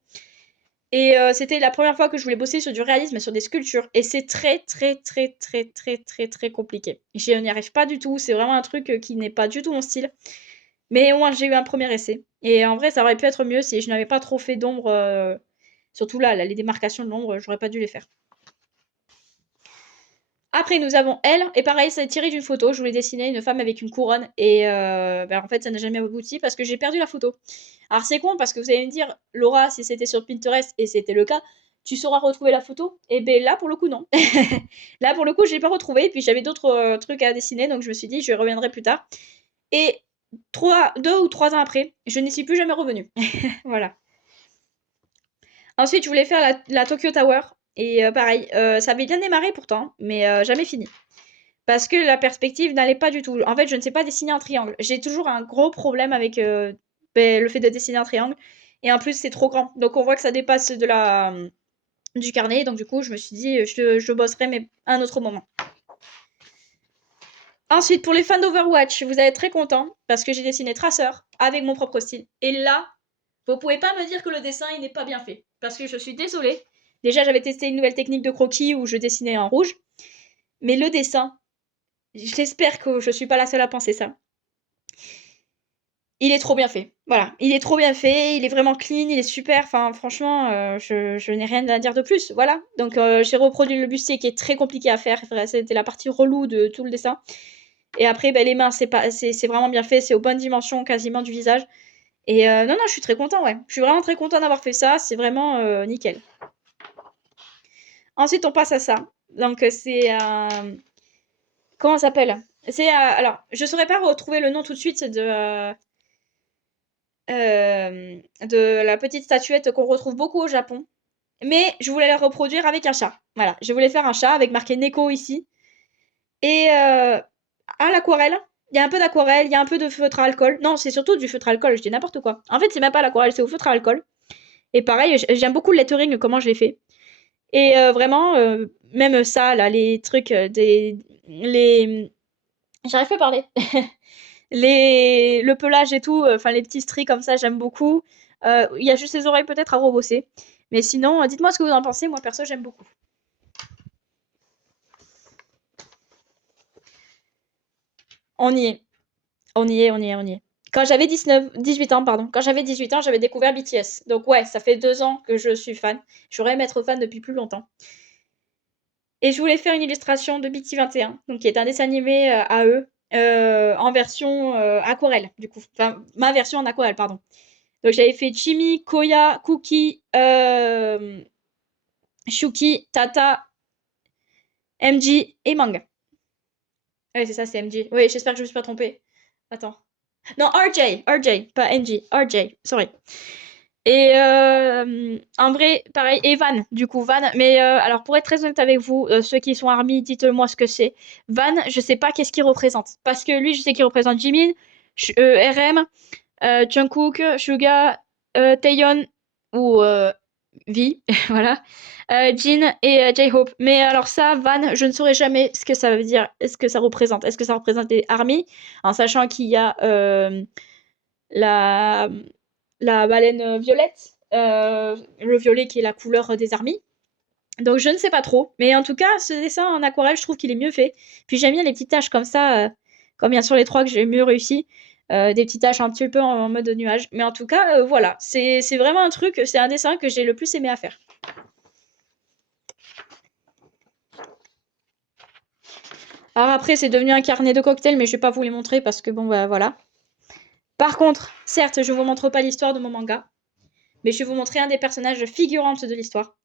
Et c'était la première fois que je voulais bosser sur du réalisme, sur des sculptures, et c'est très très très très très très très compliqué. Je n'y arrive pas du tout, c'est vraiment un truc qui n'est pas du tout mon style. Mais au moins j'ai eu un premier essai. Et en vrai, ça aurait pu être mieux si je n'avais pas trop fait d'ombre, surtout là, les démarcations de l'ombre, j'aurais pas dû les faire. Après, nous avons elle, et pareil, c'est tiré d'une photo. Je voulais dessiner une femme avec une couronne, et ben, en fait, ça n'a jamais abouti parce que j'ai perdu la photo. Alors, c'est con parce que vous allez me dire, Laura, si c'était sur Pinterest, et c'était le cas, tu sauras retrouver la photo. Et ben là, pour le coup, non. Là, pour le coup, je l'ai pas retrouvé. Puis j'avais d'autres trucs à dessiner, donc je me suis dit, je reviendrai plus tard. Et 2 ou 3 ans après, je n'y suis plus jamais revenue. Voilà. Ensuite, je voulais faire la Tokyo Tower. Et pareil, ça avait bien démarré pourtant, mais jamais fini. Parce que la perspective n'allait pas du tout. En fait, je ne sais pas dessiner un triangle. J'ai toujours un gros problème avec ben, le fait de dessiner un triangle. Et en plus, c'est trop grand. Donc, on voit que ça dépasse du carnet. Donc, du coup, je me suis dit, je bosserai, mais à un autre moment. Ensuite, pour les fans d'Overwatch, vous allez être très contents parce que j'ai dessiné Tracer avec mon propre style. Et là, vous pouvez pas me dire que le dessin, il n'est pas bien fait. Parce que je suis désolée. Déjà, j'avais testé une nouvelle technique de croquis où je dessinais en rouge. Mais le dessin, j'espère que je suis pas la seule à penser ça. Il est trop bien fait. Voilà, il est trop bien fait, il est vraiment clean, il est super. Enfin, franchement, je n'ai rien à dire de plus. Voilà. Donc, j'ai reproduit le bustier qui est très compliqué à faire. C'était la partie relou de tout le dessin. Et après, ben, les mains, c'est vraiment bien fait. C'est aux bonnes dimensions quasiment du visage. Et non, non, je suis très content, ouais. Je suis vraiment très content d'avoir fait ça. C'est vraiment nickel. Ensuite, on passe à ça. Donc, c'est comment ça s'appelle? C'est alors, je saurais pas retrouver le nom tout de suite de la petite statuette qu'on retrouve beaucoup au Japon. Mais je voulais la reproduire avec un chat. Voilà, je voulais faire un chat avec marqué Neko ici. Et à l'aquarelle. Il y a un peu d'aquarelle, il y a un peu de feutre à alcool. Non, c'est surtout du feutre à alcool, je dis n'importe quoi. En fait, c'est même pas l'aquarelle, c'est au feutre à alcool. Et pareil, j'aime beaucoup le lettering, comment je l'ai fait. Et vraiment, même ça, là, les trucs, les... J'arrive pas à parler. Le pelage et tout, enfin les petits stries comme ça, j'aime beaucoup. Il y a juste les oreilles peut-être à rebosser. Mais sinon, dites-moi ce que vous en pensez. Moi, perso, j'aime beaucoup. On y est. On y est, on y est, on y est. Quand j'avais 18 ans, pardon. Quand j'avais 18 ans, j'avais découvert BTS. Donc ouais, ça fait 2 ans que je suis fan. J'aurais aimé être fan depuis plus longtemps. Et je voulais faire une illustration de BT 21, donc qui est un dessin animé à eux, en version aquarelle, du coup. Enfin, ma version en aquarelle, pardon. Donc j'avais fait Jimmy, Koya, Cookie, Shuki, Tata, MJ et Manga. Ouais, c'est ça, c'est MJ. Oui, j'espère que je me suis pas trompée. Attends. Non, RJ, pas MJ, RJ, sorry. Et en vrai, pareil, et Van, du coup, Van. Mais alors, pour être très honnête avec vous, ceux qui sont Army, dites-moi ce que c'est. Van, je sais pas qu'est-ce qu'il représente. Parce que lui, je sais qu'il représente Jimin, RM, Jungkook, Suga, Taeyeon ou V, voilà, Jin et J-Hope. Mais alors ça, Van, je ne saurais jamais ce que ça veut dire, ce que ça représente. Est-ce que ça représente les Army, en sachant qu'il y a la, la baleine violette, le violet qui est la couleur des Army. Donc je ne sais pas trop, mais en tout cas, ce dessin en aquarelle, je trouve qu'il est mieux fait. Puis j'aime bien les petites taches comme ça, comme bien sûr les trois que j'ai mieux réussi. Des petites taches un petit peu en mode nuage. Mais en tout cas, voilà, c'est vraiment un truc, c'est un dessin que j'ai le plus aimé à faire. Alors après, c'est devenu un carnet de cocktail, mais je vais pas vous les montrer parce que bon, bah voilà. Par contre, certes, je vous montre pas l'histoire de mon manga, mais je vais vous montrer un des personnages figurantes de l'histoire.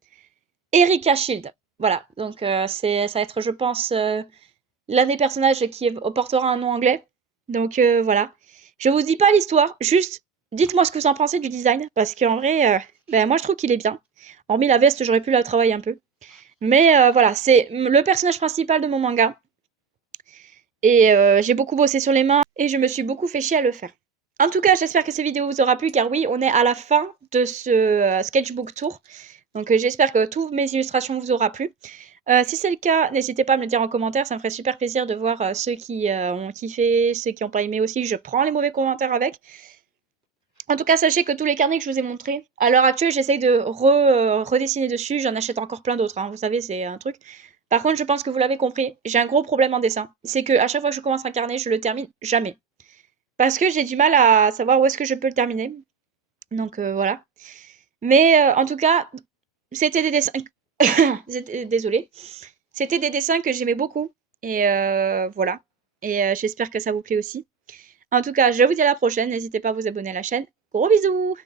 Erika Shield. Voilà, donc ça va être, je pense, l'un des personnages qui portera un nom anglais. Donc voilà. Je vous dis pas l'histoire, juste dites-moi ce que vous en pensez du design, parce qu'en vrai, ben, moi je trouve qu'il est bien. Hormis la veste, j'aurais pu la travailler un peu. Mais voilà, c'est le personnage principal de mon manga. Et j'ai beaucoup bossé sur les mains et je me suis beaucoup fait chier à le faire. En tout cas, j'espère que cette vidéo vous aura plu, car oui, on est à la fin de ce sketchbook tour. Donc j'espère que toutes mes illustrations vous aura plu. Si c'est le cas, n'hésitez pas à me le dire en commentaire, ça me ferait super plaisir de voir ceux qui ont kiffé, ceux qui n'ont pas aimé aussi. Je prends les mauvais commentaires avec. En tout cas, sachez que tous les carnets que je vous ai montrés, à l'heure actuelle, j'essaye de redessiner dessus. J'en achète encore plein d'autres, hein. Vous savez, c'est un truc. Par contre, je pense que vous l'avez compris, j'ai un gros problème en dessin. C'est que à chaque fois que je commence un carnet, je le termine jamais. Parce que j'ai du mal à savoir où est-ce que je peux le terminer. Donc voilà. Mais en tout cas, c'était des dessins. Désolée. C'était des dessins que j'aimais beaucoup. Et voilà. Et j'espère que ça vous plaît aussi. En tout cas, je vous dis à la prochaine. N'hésitez pas à vous abonner à la chaîne. Gros bisous!